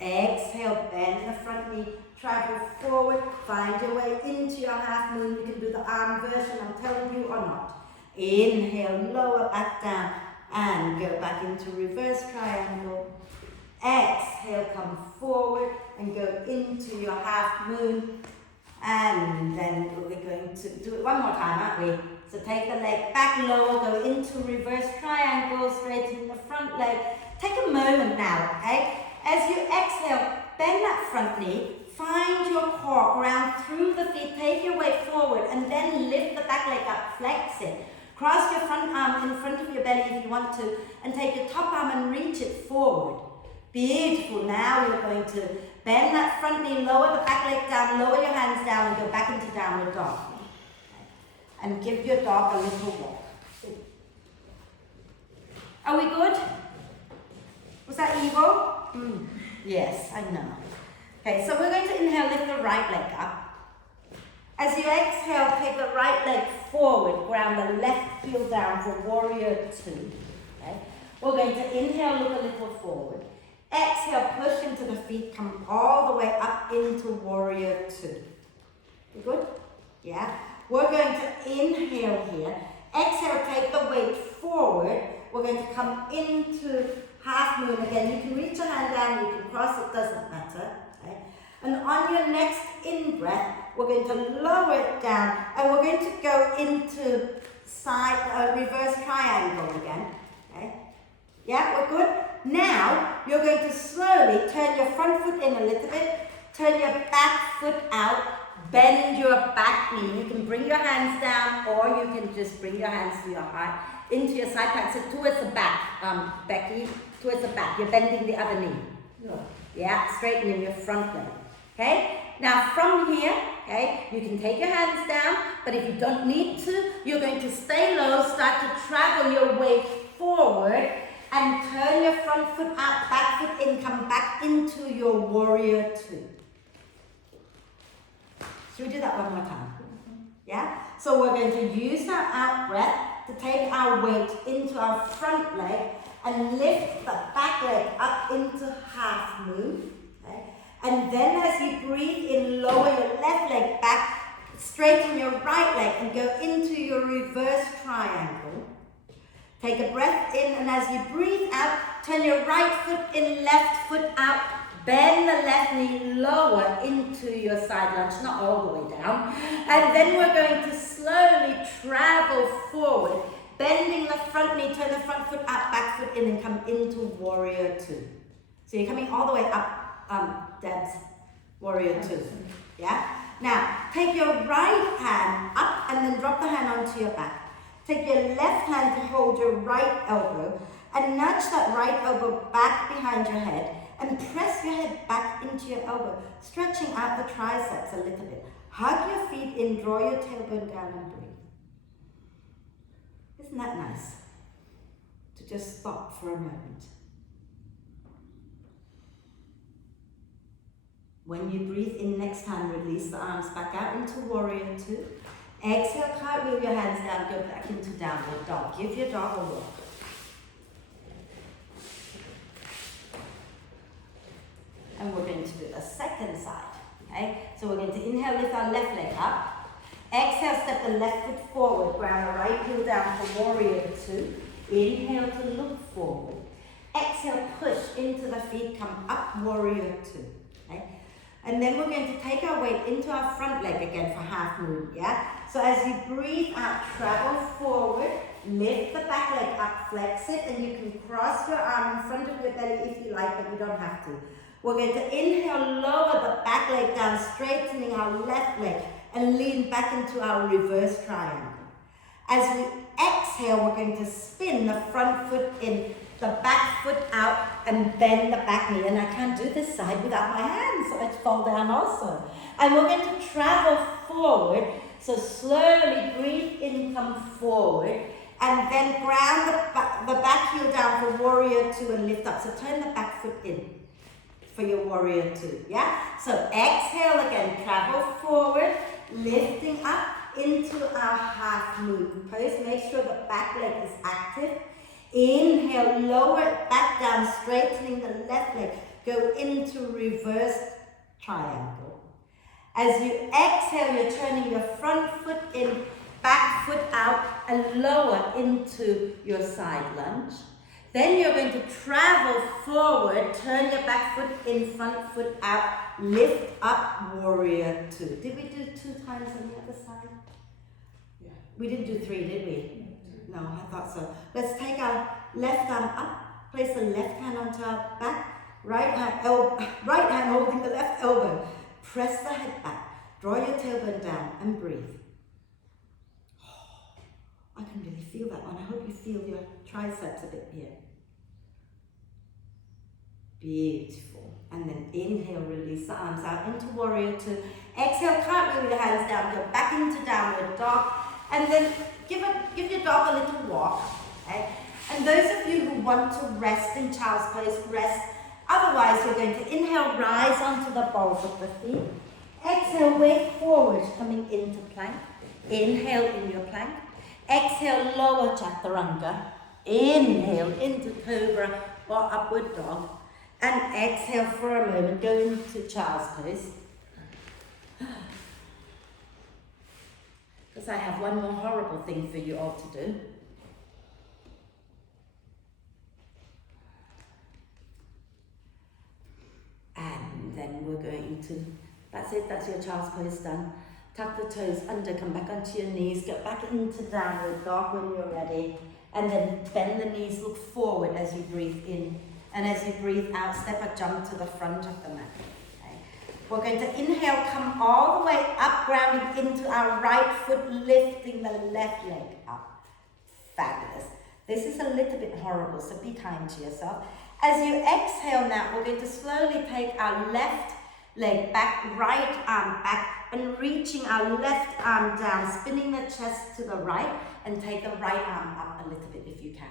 Exhale, bend the front knee, travel forward, find your way into your half moon. You can do the arm version, I'm telling you, or not. Inhale, lower back down, and go back into reverse triangle. Exhale, come forward and go into your half moon. And then we're going to do it one more time, aren't we? So take the leg back lower, go into reverse triangle, straighten the front leg. Take a moment now, okay? As you exhale, bend that front knee, find your core, ground through the feet, take your weight forward, and then lift the back leg up, flex it. Cross your front arm in front of your belly if you want to, and take your top arm and reach it forward. Beautiful. Now we're going to bend that front knee, lower the back leg down, lower your hands down, and go back into downward dog. And give your dog a little walk. Are we good? Was that evil? Yes, I know. Okay, so we're going to inhale, lift the right leg up. As you exhale, take the right leg forward, ground the left heel down for warrior two. Okay? We're going to inhale, look a little forward. Exhale, push into the feet, come all the way up into warrior two. You good? Yeah? We're going to inhale here. Exhale, take the weight forward. We're going to come into half moon again. You can reach your hand down, you can cross, it doesn't matter. Okay? And on your next in-breath, we're going to lower it down and we're going to go into reverse triangle again. Okay? Yeah, we're good? Now, you're going to slowly turn your front foot in a little bit, turn your back foot out, bend your back knee. You can bring your hands down or you can just bring your hands to your heart, into your side plank, so towards the back, Becky, towards the back. You're bending the other knee. Yeah, straightening your front leg. Okay? Now from here, okay, you can take your hands down, but if you don't need to, you're going to stay low, start to travel your weight forward, and turn your front foot out, back foot in, come back into your warrior two. Should we do that one more time? Yeah? So we're going to use our out breath to take our weight into our front leg and lift the back leg up into half moon. Okay? And then as you breathe in, lower your left leg back, straighten your right leg and go into your reverse triangle. Take a breath in, and as you breathe out, turn your right foot in, left foot out. Bend the left knee lower into your side lunge, not all the way down. And then we're going to slowly travel forward, bending the front knee, turn the front foot out, back foot in, and come into warrior two. So you're coming all the way up, Debs, warrior two. Yeah? Now, take your right hand up and then drop the hand onto your back. Take your left hand to hold your right elbow and nudge that right elbow back behind your head and press your head back into your elbow, stretching out the triceps a little bit. Hug your feet in, draw your tailbone down and breathe. Isn't that nice? To just stop for a moment. When you breathe in next time, release the arms back out into warrior two. Exhale, cartwheel your hands down, go back into downward dog. Give your dog a walk. And we're going to do the second side, okay? So we're going to inhale, lift our left leg up. Exhale, step the left foot forward, ground the right heel down for warrior two. Inhale to look forward. Exhale, push into the feet, come up, warrior two, okay? And then we're going to take our weight into our front leg again for half moon, yeah? So as you breathe out, travel forward, lift the back leg up, flex it, and you can cross your arm in front of your belly if you like, but you don't have to. We're going to inhale, lower the back leg down, straightening our left leg, and lean back into our reverse triangle. As we exhale, we're going to spin the front foot in, the back foot out, and bend the back knee. And I can't do this side without my hands, so I fall down also. And we're going to travel forward, so slowly breathe in, come forward, and then ground the back heel down for warrior two and lift up. So turn the back foot in for your warrior two, yeah? So exhale again, travel forward, lifting up into our half moon pose. Make sure the back leg is active. Inhale, lower it back down, straightening the left leg. Go into reverse triangle. As you exhale, you're turning your front foot in, back foot out, and lower into your side lunge. Then you're going to travel forward, turn your back foot in, front foot out, lift up, warrior two. Did we do 2 times on the other side? Yeah. We didn't do 3, did we? No, I thought so. Let's take our left arm up, place the left hand onto our back, right hand holding the left elbow. Press the head back, draw your tailbone down and breathe. I can really feel that one. I hope you feel your triceps a bit here. Beautiful. And then inhale, release the arms out into warrior two. Exhale, cartwheel your hands down, go back into downward dog. And then give your dog a little walk. Okay? And those of you who want to rest in child's pose, rest. Otherwise, you're going to inhale, rise onto the balls of the feet. Exhale, way forward, coming into plank. Inhale in your plank. Exhale, lower chaturanga. Inhale into cobra or upward dog. And exhale for a moment, go into child's pose. Because I have one more horrible thing for you all to do. And then we're going to, that's it, that's your child's pose done. Tuck the toes under, come back onto your knees, get back into downward dog when you're ready. And then bend the knees, look forward as you breathe in. And as you breathe out, step or jump to the front of the mat. Okay. We're going to inhale, come all the way up, grounding into our right foot, lifting the left leg up. Fabulous. This is a little bit horrible, so be kind to yourself. As you exhale now, we're going to slowly take our left leg back, right arm back, and reaching our left arm down, spinning the chest to the right, and take the right arm up a little bit if you can.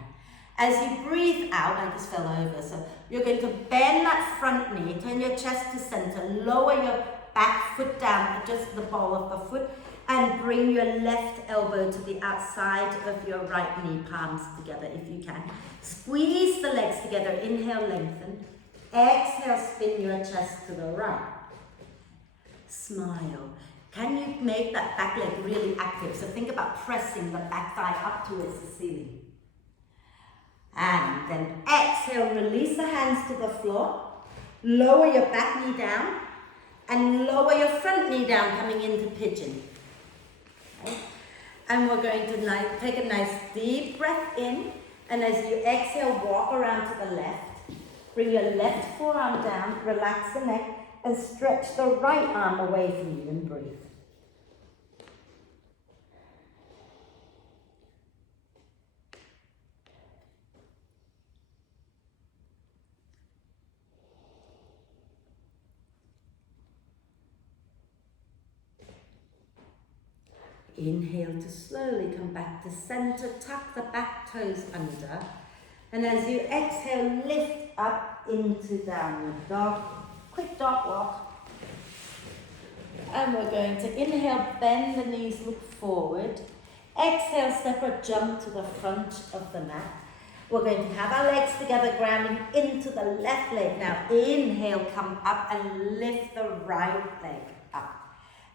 As you breathe out, I just fell over, so you're going to bend that front knee, turn your chest to center, lower your back foot down, adjust the ball of the foot, and bring your left elbow to the outside of your right knee, palms together if you can. Squeeze the legs together, inhale, lengthen. Exhale, spin your chest to the right. Smile. Can you make that back leg really active? So think about pressing the back thigh up towards the ceiling. And then exhale, release the hands to the floor. Lower your back knee down and lower your front knee down, coming into pigeon. Okay. And we're going to take a nice deep breath in, and as you exhale, walk around to the left. Bring your left forearm down, relax the neck, and stretch the right arm away from you and breathe. Inhale to slowly come back to center, tuck the back toes under, and as you exhale, lift up into downward dog, quick dog walk. And we're going to inhale, bend the knees, look forward. Exhale, step or jump to the front of the mat. We're going to have our legs together, grounding into the left leg. Now inhale, come up and lift the right leg up.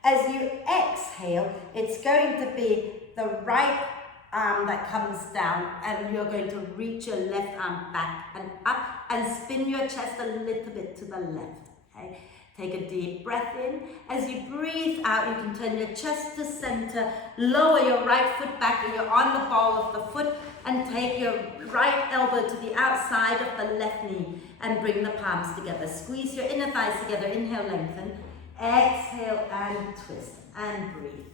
As you exhale, it's going to be the right arm that comes down, and you're going to reach your left arm back and up and spin your chest a little bit to the left. Okay? Take a deep breath in. As you breathe out, you can turn your chest to center, lower your right foot back, and you're on the ball of the foot, and take your right elbow to the outside of the left knee and bring the palms together. Squeeze your inner thighs together. Inhale, lengthen. Exhale and twist and breathe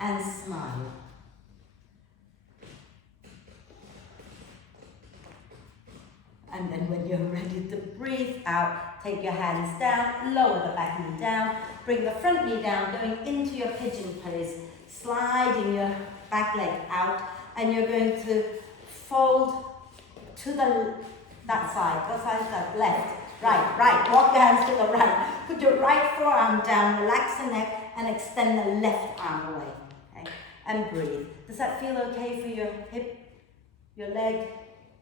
and smile. And then when you're ready to breathe out, take your hands down, lower the back knee down, bring the front knee down, going into your pigeon pose, sliding your back leg out, and you're going to fold to that side, left. Right, walk your hands to the right. Put your right forearm down, relax the neck, and extend the left arm away. Okay? And breathe. Does that feel okay for your hip, your leg,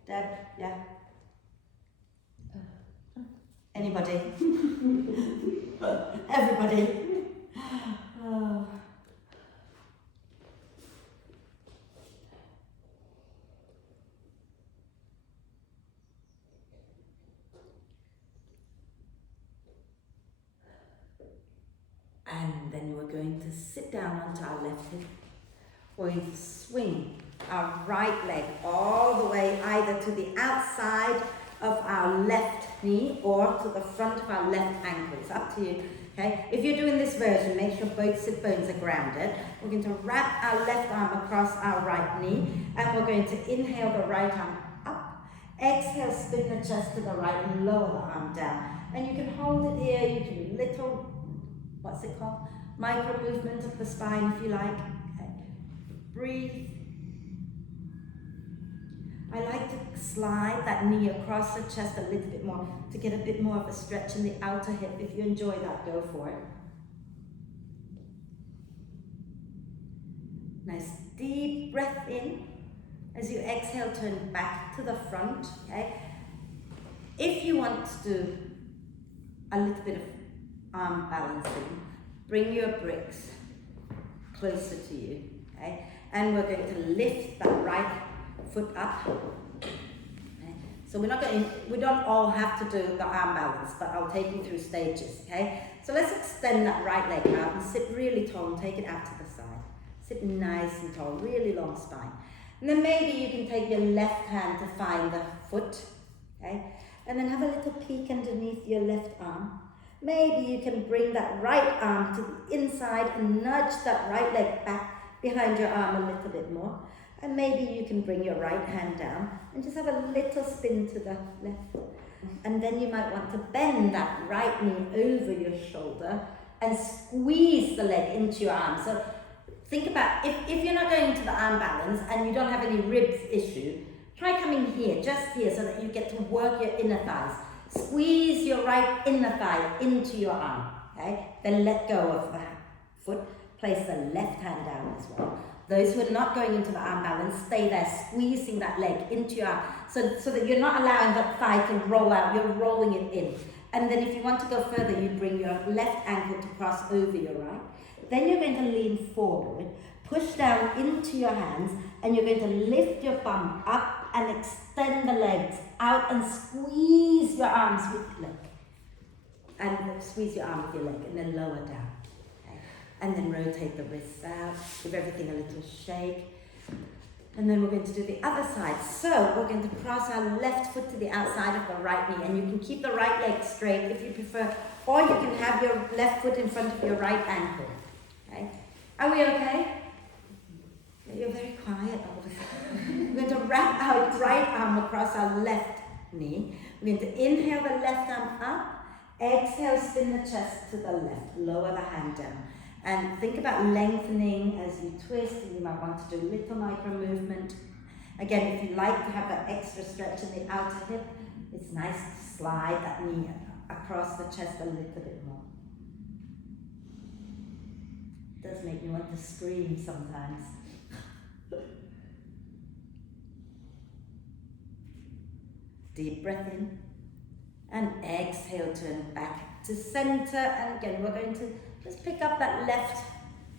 Deb? Yeah? Anybody? Everybody? Oh. And then we're going to sit down onto our left hip. We're going to swing our right leg all the way either to the outside of our left knee or to the front of our left ankle. It's up to you. Okay? If you're doing this version, make sure both sit bones are grounded. We're going to wrap our left arm across our right knee, and we're going to inhale the right arm up. Exhale, spin the chest to the right and lower the arm down. And you can hold it here. You can do little, what's it called? Micro movement of the spine if you like. Okay. Breathe. I like to slide that knee across the chest a little bit more to get a bit more of a stretch in the outer hip. If you enjoy that, go for it. Nice deep breath in. As you exhale, turn back to the front. Okay. If you want to do a little bit of arm balancing, bring your bricks closer to you. Okay. And we're going to lift that right foot up. Okay. So we don't all have to do the arm balance, but I'll take you through stages, okay? So let's extend that right leg out and sit really tall and take it out to the side. Sit nice and tall, really long spine. And then maybe you can take your left hand to find the foot, okay? And then have a little peek underneath your left arm. Maybe you can bring that right arm to the inside and nudge that right leg back behind your arm a little bit more. And maybe you can bring your right hand down and just have a little spin to the left. And then you might want to bend that right knee over your shoulder and squeeze the leg into your arm. So think about, if you're not going to the arm balance and you don't have any ribs issue, try coming here, just here, so that you get to work your inner thighs. Squeeze your right inner thigh into your arm, okay? Then let go of the foot. Place the left hand down as well. Those who are not going into the arm balance, stay there, squeezing that leg into your arm, so that you're not allowing that thigh to roll out, you're rolling it in. And then if you want to go further, you bring your left ankle to cross over your right. Then you're going to lean forward, push down into your hands, and you're going to lift your bum up and extend the legs out and squeeze your arms with your leg. And squeeze your arm with your leg, and then lower down. Okay? And then rotate the wrists out, give everything a little shake. And then we're going to do the other side. So we're going to cross our left foot to the outside of the right knee, and you can keep the right leg straight if you prefer, or you can have your left foot in front of your right ankle. Okay? Are we okay? You're very quiet all of a sudden. We're going to wrap our right arm across our left knee. We're going to inhale the left arm up, exhale, spin the chest to the left, lower the hand down. And think about lengthening as you twist, and you might want to do a little micro movement. Again, if you like to have that extra stretch in the outer hip, it's nice to slide that knee across the chest a little bit more. It does make me want to scream sometimes. Deep breath in, and exhale, turn back to center. And again, we're going to just pick up that left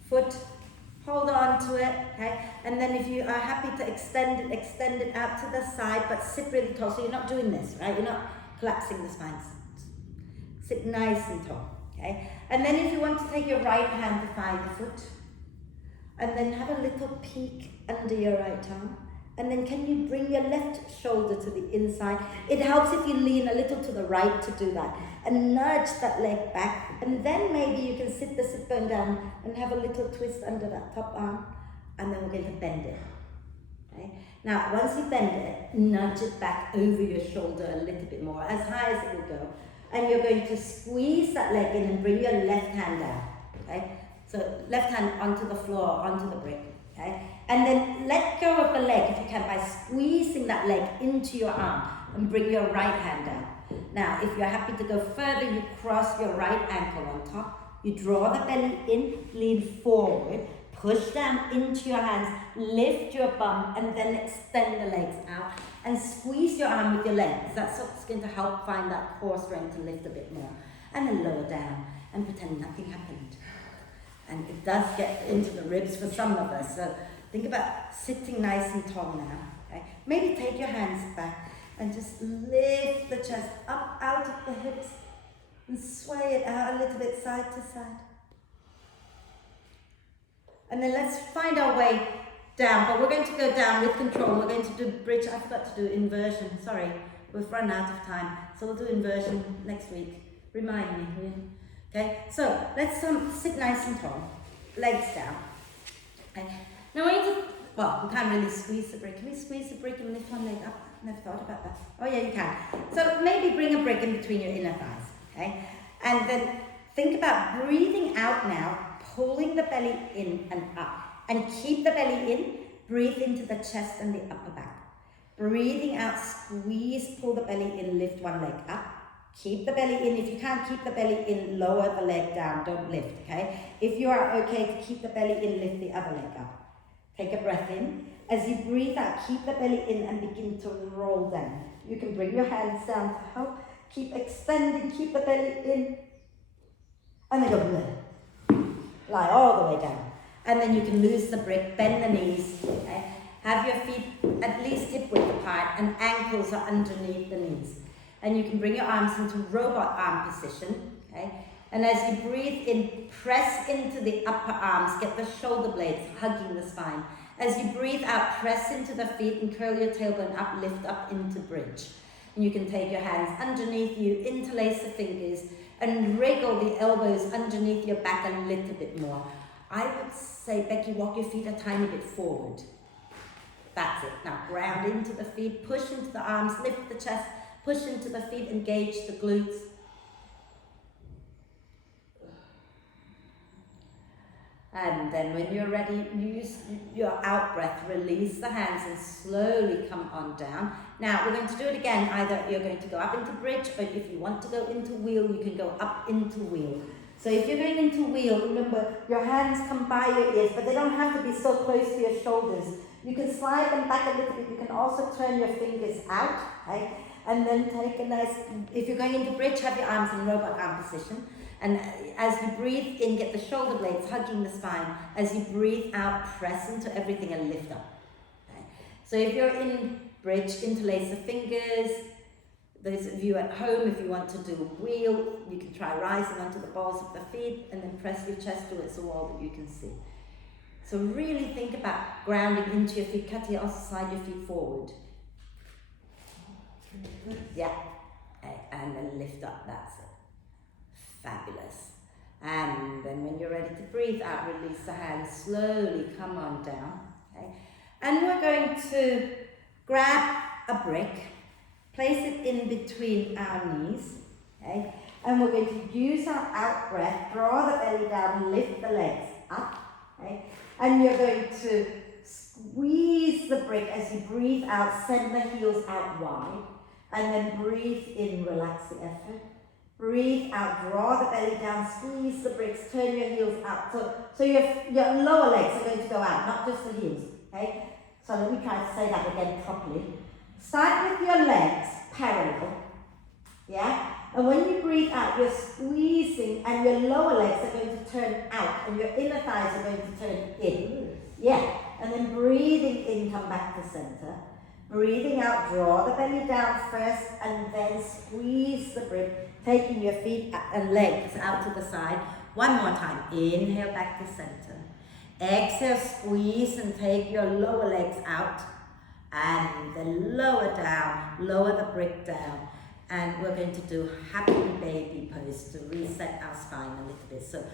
foot, hold on to it, okay? And then if you are happy to extend it out to the side, but sit really tall. So you're not doing this, right? You're not collapsing the spine. Sit nice and tall, okay? And then if you want to take your right hand to find the foot, and then have a little peek under your right arm. And then can you bring your left shoulder to the inside? It helps if you lean a little to the right to do that. And nudge that leg back. And then maybe you can sit the sit bone down and have a little twist under that top arm. And then we're going to bend it. Okay? Now, once you bend it, nudge it back over your shoulder a little bit more, as high as it will go. And you're going to squeeze that leg in and bring your left hand down. Okay? So left hand onto the floor, onto the brick. Okay? And then let go of the leg if you can by squeezing that leg into your arm and bring your right hand down. Now, if you're happy to go further, you cross your right ankle on top. You draw the belly in, lean forward, push down into your hands, lift your bum, and then extend the legs out and squeeze your arm with your leg, because that's what's going to help find that core strength to lift a bit more. And then lower down and pretend nothing happened. And it does get into the ribs for some of us. So think about sitting nice and tall now. Okay? Maybe take your hands back and just lift the chest up out of the hips and sway it out a little bit side to side. And then let's find our way down, but we're going to go down with control. We're going to do bridge. I forgot to do inversion. Sorry, we've run out of time. So we'll do inversion next week. Remind me, will you? Okay, so let's sit nice and tall, legs down. Okay. Now we can't really squeeze the brick. Can we squeeze the brick and lift one leg up? Never thought about that. Oh yeah, you can. So maybe bring a brick in between your inner thighs, okay? And then think about breathing out now, pulling the belly in and up. And keep the belly in, breathe into the chest and the upper back. Breathing out, squeeze, pull the belly in, lift one leg up. Keep the belly in. If you can't keep the belly in, lower the leg down, don't lift, okay? If you are okay to keep the belly in, lift the other leg up. Take a breath in. As you breathe out, keep the belly in and begin to roll down. You can bring your hands down to help. Keep extending, keep the belly in. And then go bleh. Lie all the way down. And then you can lose the brick, bend the knees, okay? Have your feet at least hip width apart and ankles are underneath the knees. And you can bring your arms into robot arm position, okay? And as you breathe in, press into the upper arms, get the shoulder blades hugging the spine. As you breathe out, press into the feet and curl your tailbone up, lift up into bridge. And you can take your hands underneath you, interlace the fingers, and wriggle the elbows underneath your back a little bit more. I would say, Becky, walk your feet a tiny bit forward. That's it. Now ground into the feet, push into the arms, lift the chest, push into the feet, engage the glutes. And then when you're ready, use your out breath, release the hands and slowly come on down. Now we're going to do it again. Either you're going to go up into bridge, or if you want to go into wheel, you can go up into wheel. So if you're going into wheel, remember your hands come by your ears, but they don't have to be so close to your shoulders. You can slide them back a little bit. You can also turn your fingers out, okay? And then take a nice, if you're going into bridge, have your arms in robot arm position. And as you breathe in, get the shoulder blades hugging the spine. As you breathe out, press into everything and lift up. Okay? So if you're in bridge, interlace the fingers. Those of you at home, if you want to do a wheel, you can try rising onto the balls of the feet and then press your chest towards the wall that you can see. So really think about grounding into your feet. Katia, also slide your feet forward. Yeah. Okay. And then lift up, that's it. Fabulous. And then when you're ready to breathe out, release the hands, slowly come on down. Okay. And we're going to grab a brick, place it in between our knees, okay? And we're going to use our out breath, draw the belly down, lift the legs up, okay? And you're going to squeeze the brick as you breathe out, send the heels out wide, and then breathe in, relax the effort. Breathe out, draw the belly down, squeeze the bricks, turn your heels out. So your lower legs are going to go out, not just the heels, okay? So let me try to say that again properly. Start with your legs parallel, yeah? And when you breathe out, you're squeezing and your lower legs are going to turn out and your inner thighs are going to turn in. Yeah, and then breathing in, come back to center. Breathing out, draw the belly down first and then squeeze the brick, taking your feet and legs out to the side. One more time, inhale back to center. Exhale, squeeze and take your lower legs out. And then lower down, lower the brick down. And we're going to do happy baby pose to reset our spine a little bit. So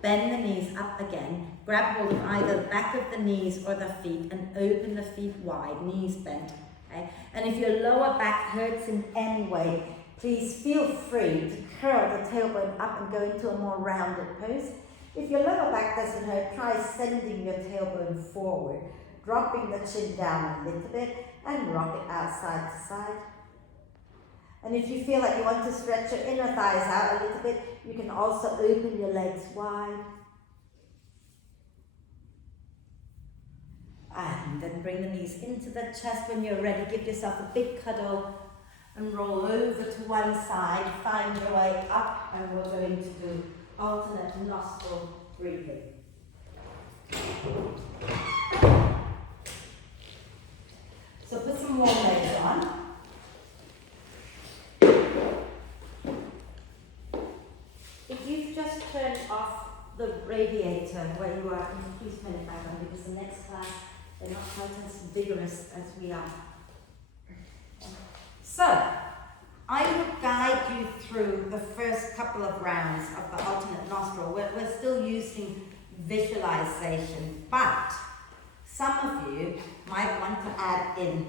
bend the knees up again, grab hold of either the back of the knees or the feet and open the feet wide, knees bent. Okay? And if your lower back hurts in any way, please feel free to curl the tailbone up and go into a more rounded pose. If your lower back doesn't hurt, try sending your tailbone forward, dropping the chin down a little bit and rock it out side to side. And if you feel like you want to stretch your inner thighs out a little bit, you can also open your legs wide. And then bring the knees into the chest. When you're ready, give yourself a big cuddle and roll over to one side. Find your way up and we're going to do alternate nostril breathing. So put some warm legs on. If you've just turned off the radiator where you are, please turn it back on because the next class, they're not quite as vigorous as we are. So, I would guide you through the first couple of rounds of the alternate nostril. We're still using visualization, but some of you might want to add in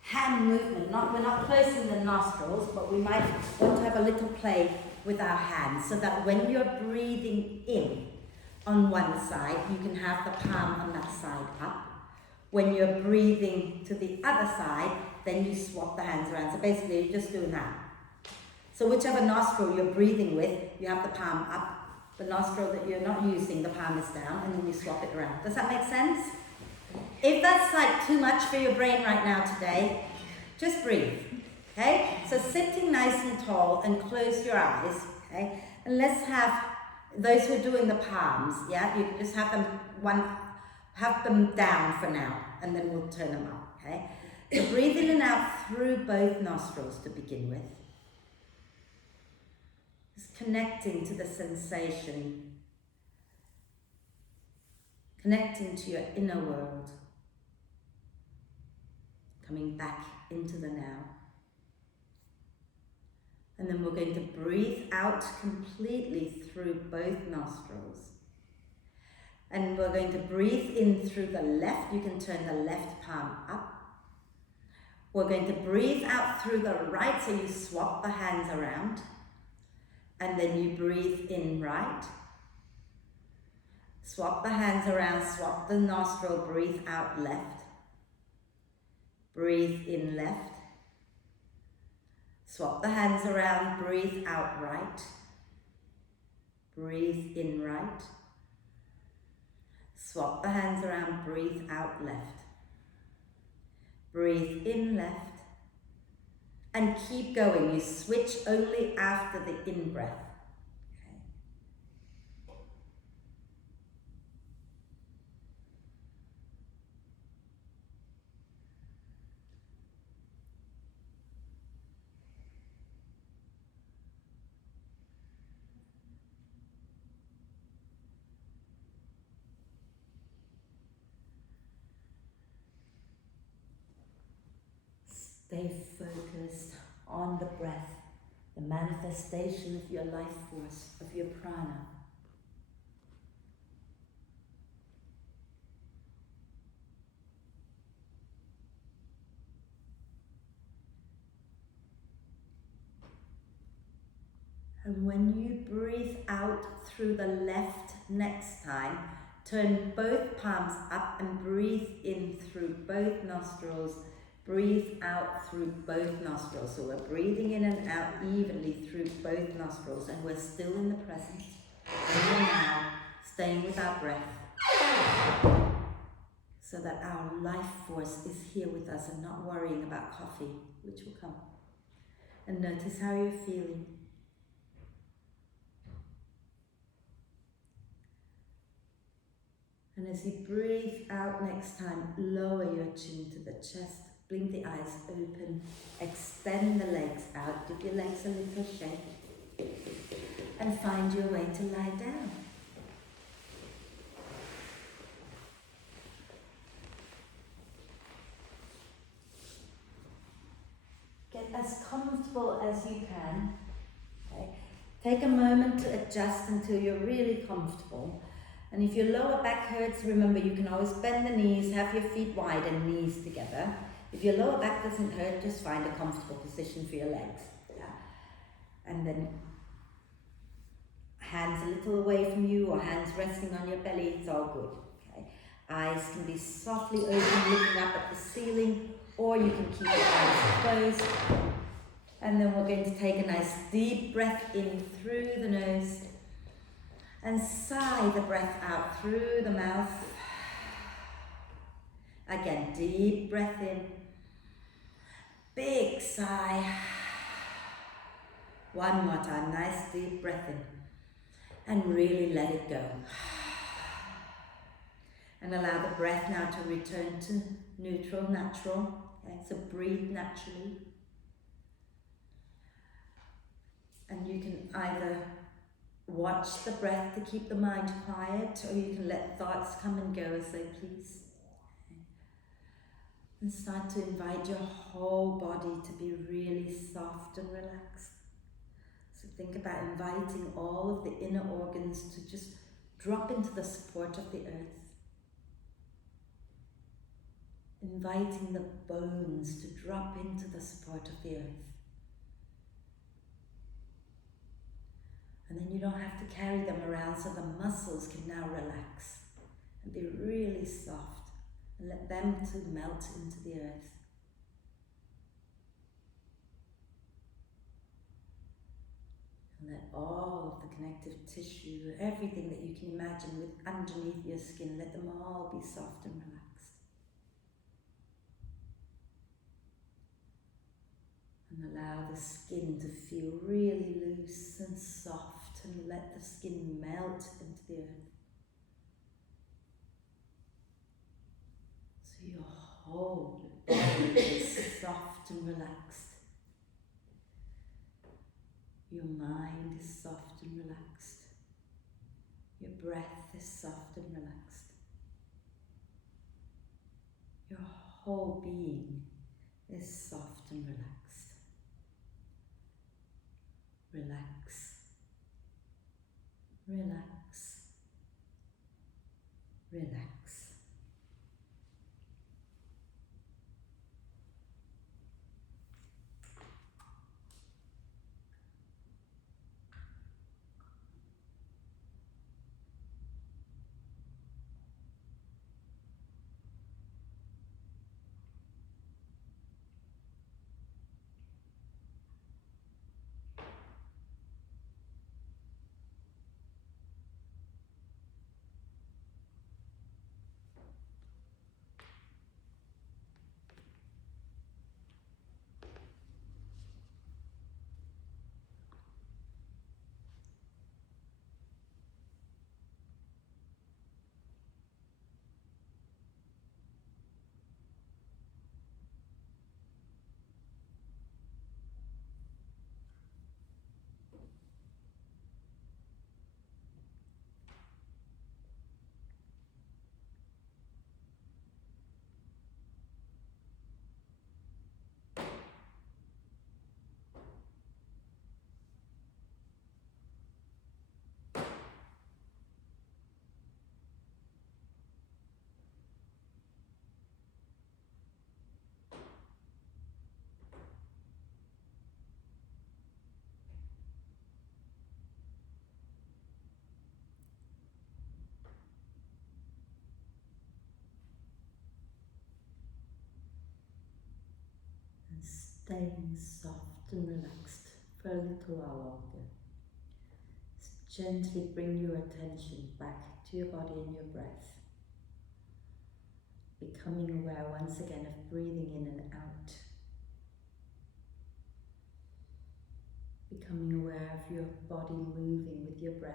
hand movement. We're not closing the nostrils, but we might want to have a little play with our hands so that when you're breathing in on one side, you can have the palm on that side up. When you're breathing to the other side, then you swap the hands around. So basically, you're just doing that. So whichever nostril you're breathing with, you have the palm up. The nostril that you're not using, the palm is down, and then you swap it around. Does that make sense? If that's like too much for your brain right now today, just breathe, okay? So sitting nice and tall and close your eyes, okay? And let's have those who are doing the palms, yeah? You can just have them down for now, and then we'll turn them up, okay? So breathe in and out through both nostrils to begin with. Just connecting to the sensation. Connecting to your inner world. Coming back into the now. And then we're going to breathe out completely through both nostrils. And we're going to breathe in through the left. You can turn the left palm up. We're going to breathe out through the right, so you swap the hands around. And then you breathe in right. Swap the hands around, swap the nostril, breathe out left. Breathe in left. Swap the hands around, breathe out right. Breathe in right. Swap the hands around, breathe out left. Breathe in left. And keep going. You switch only after the in-breath. Stay focused on the breath, the manifestation of your life force, of your prana. And when you breathe out through the left next time, turn both palms up and breathe in through both nostrils. Breathe out through both nostrils. So we're breathing in and out evenly through both nostrils, and we're still in the present. And we're now staying with our breath, so that our life force is here with us and not worrying about coffee, which will come. And notice how you're feeling. And as you breathe out next time, lower your chin to the chest. Blink the eyes open, extend the legs out, give your legs a little shake, and find your way to lie down. Get as comfortable as you can. Okay? Take a moment to adjust until you're really comfortable. And if your lower back hurts, remember you can always bend the knees, have your feet wide and knees together. If your lower back doesn't hurt, just find a comfortable position for your legs. Yeah. And then hands a little away from you or hands resting on your belly, it's all good. Okay. Eyes can be softly open, looking up at the ceiling, or you can keep your eyes closed. And then we're going to take a nice deep breath in through the nose and sigh the breath out through the mouth. Again, deep breath in. Big sigh. One more time, nice deep breath in. And really let it go. And allow the breath now to return to neutral, natural. Okay? So breathe naturally. And you can either watch the breath to keep the mind quiet, or you can let thoughts come and go as they please. And start to invite your whole body to be really soft and relaxed. So think about inviting all of the inner organs to just drop into the support of the earth. Inviting the bones to drop into the support of the earth. And then you don't have to carry them around, so the muscles can now relax and be really soft. And let them to melt into the earth. And let all of the connective tissue, everything that you can imagine with underneath your skin, let them all be soft and relaxed. And allow the skin to feel really loose and soft, and let the skin melt into the earth. So your whole body is soft and relaxed. Your mind is soft and relaxed. Your breath is soft and relaxed. Your whole being is soft and relaxed. Relax. Relax. Relax. staying soft and relaxed for a little while longer. Just gently bring your attention back to your body and your breath, becoming aware once again of breathing in and out, becoming aware of your body moving with your breath.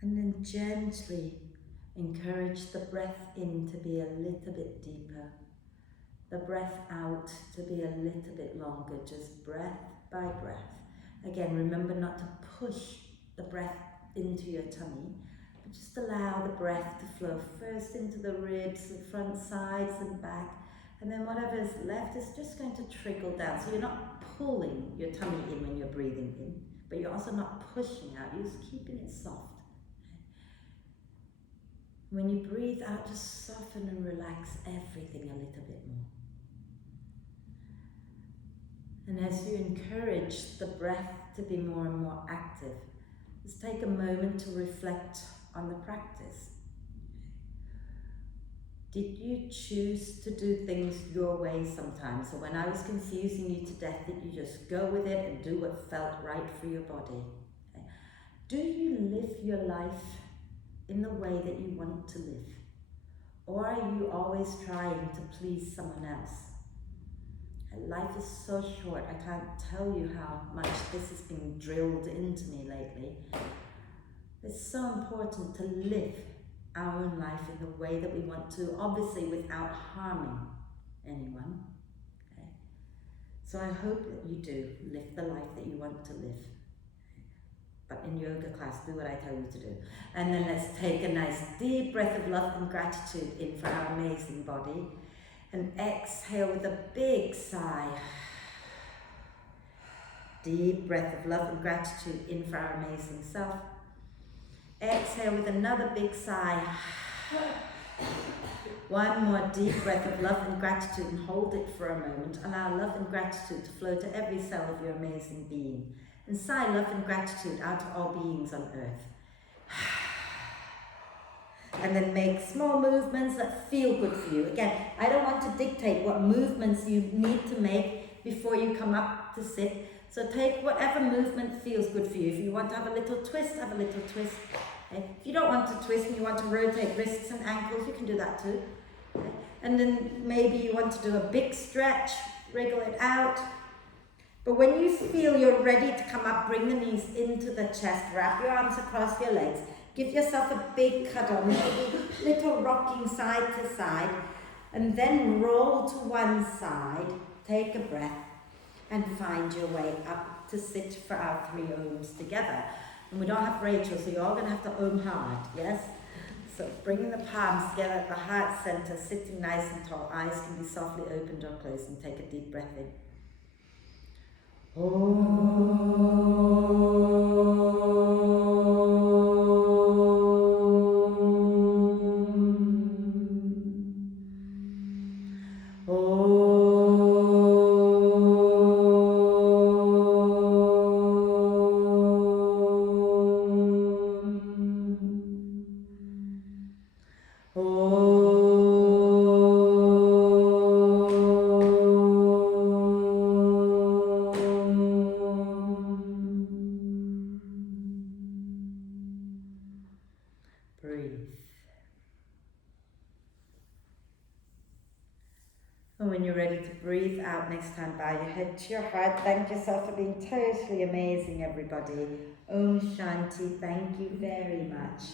And then gently encourage the breath in to be a little bit deeper, the breath out to be a little bit longer, just breath by breath. Again, remember not to push the breath into your tummy, but just allow the breath to flow first into the ribs, the front, sides and back, and then whatever's left is just going to trickle down. So you're not pulling your tummy in when you're breathing in, but you're also not pushing out, you're just keeping it soft. When you breathe out, just soften and relax everything a little bit more. And as you encourage the breath to be more and more active, just take a moment to reflect on the practice. Did you choose to do things your way sometimes? So when I was confusing you to death, did you just go with it and do what felt right for your body? Okay. Do you live your life in the way that you want to live? Or are you always trying to please someone else? Life is so short, I can't tell you how much this has been drilled into me lately. It's so important to live our own life in the way that we want to, obviously without harming anyone. Okay? So I hope that you do live the life that you want to live. But in yoga class, do what I tell you to do. And then let's take a nice deep breath of love and gratitude in for our amazing body. And exhale with a big sigh. Deep breath of love and gratitude in for our amazing self. Exhale with another big sigh. One more deep breath of love and gratitude and hold it for a moment. Allow love and gratitude to flow to every cell of your amazing being. And sigh love and gratitude out to all beings on earth. And then make small movements that feel good for you. Again, I don't want to dictate what movements you need to make before you come up to sit. So take whatever movement feels good for you. If you want to have a little twist, have a little twist. Okay? If you don't want to twist and you want to rotate wrists and ankles, you can do that too. Okay? And then maybe you want to do a big stretch, wriggle it out. But when you feel you're ready to come up, bring the knees into the chest, wrap your arms across your legs. Give yourself a big cuddle, little rocking side to side, and then roll to one side, take a breath, and find your way up to sit for our 3 ohms together. And we don't have Rachel, so you're all going to have to ohm hard, yes? So bringing the palms together at the heart center, sitting nice and tall, eyes can be softly opened or closed, and take a deep breath in. Breathe. And when you're ready to breathe out next time, bow your head to your heart. Thank yourself for being totally amazing, everybody. Om Shanti. Thank you very much.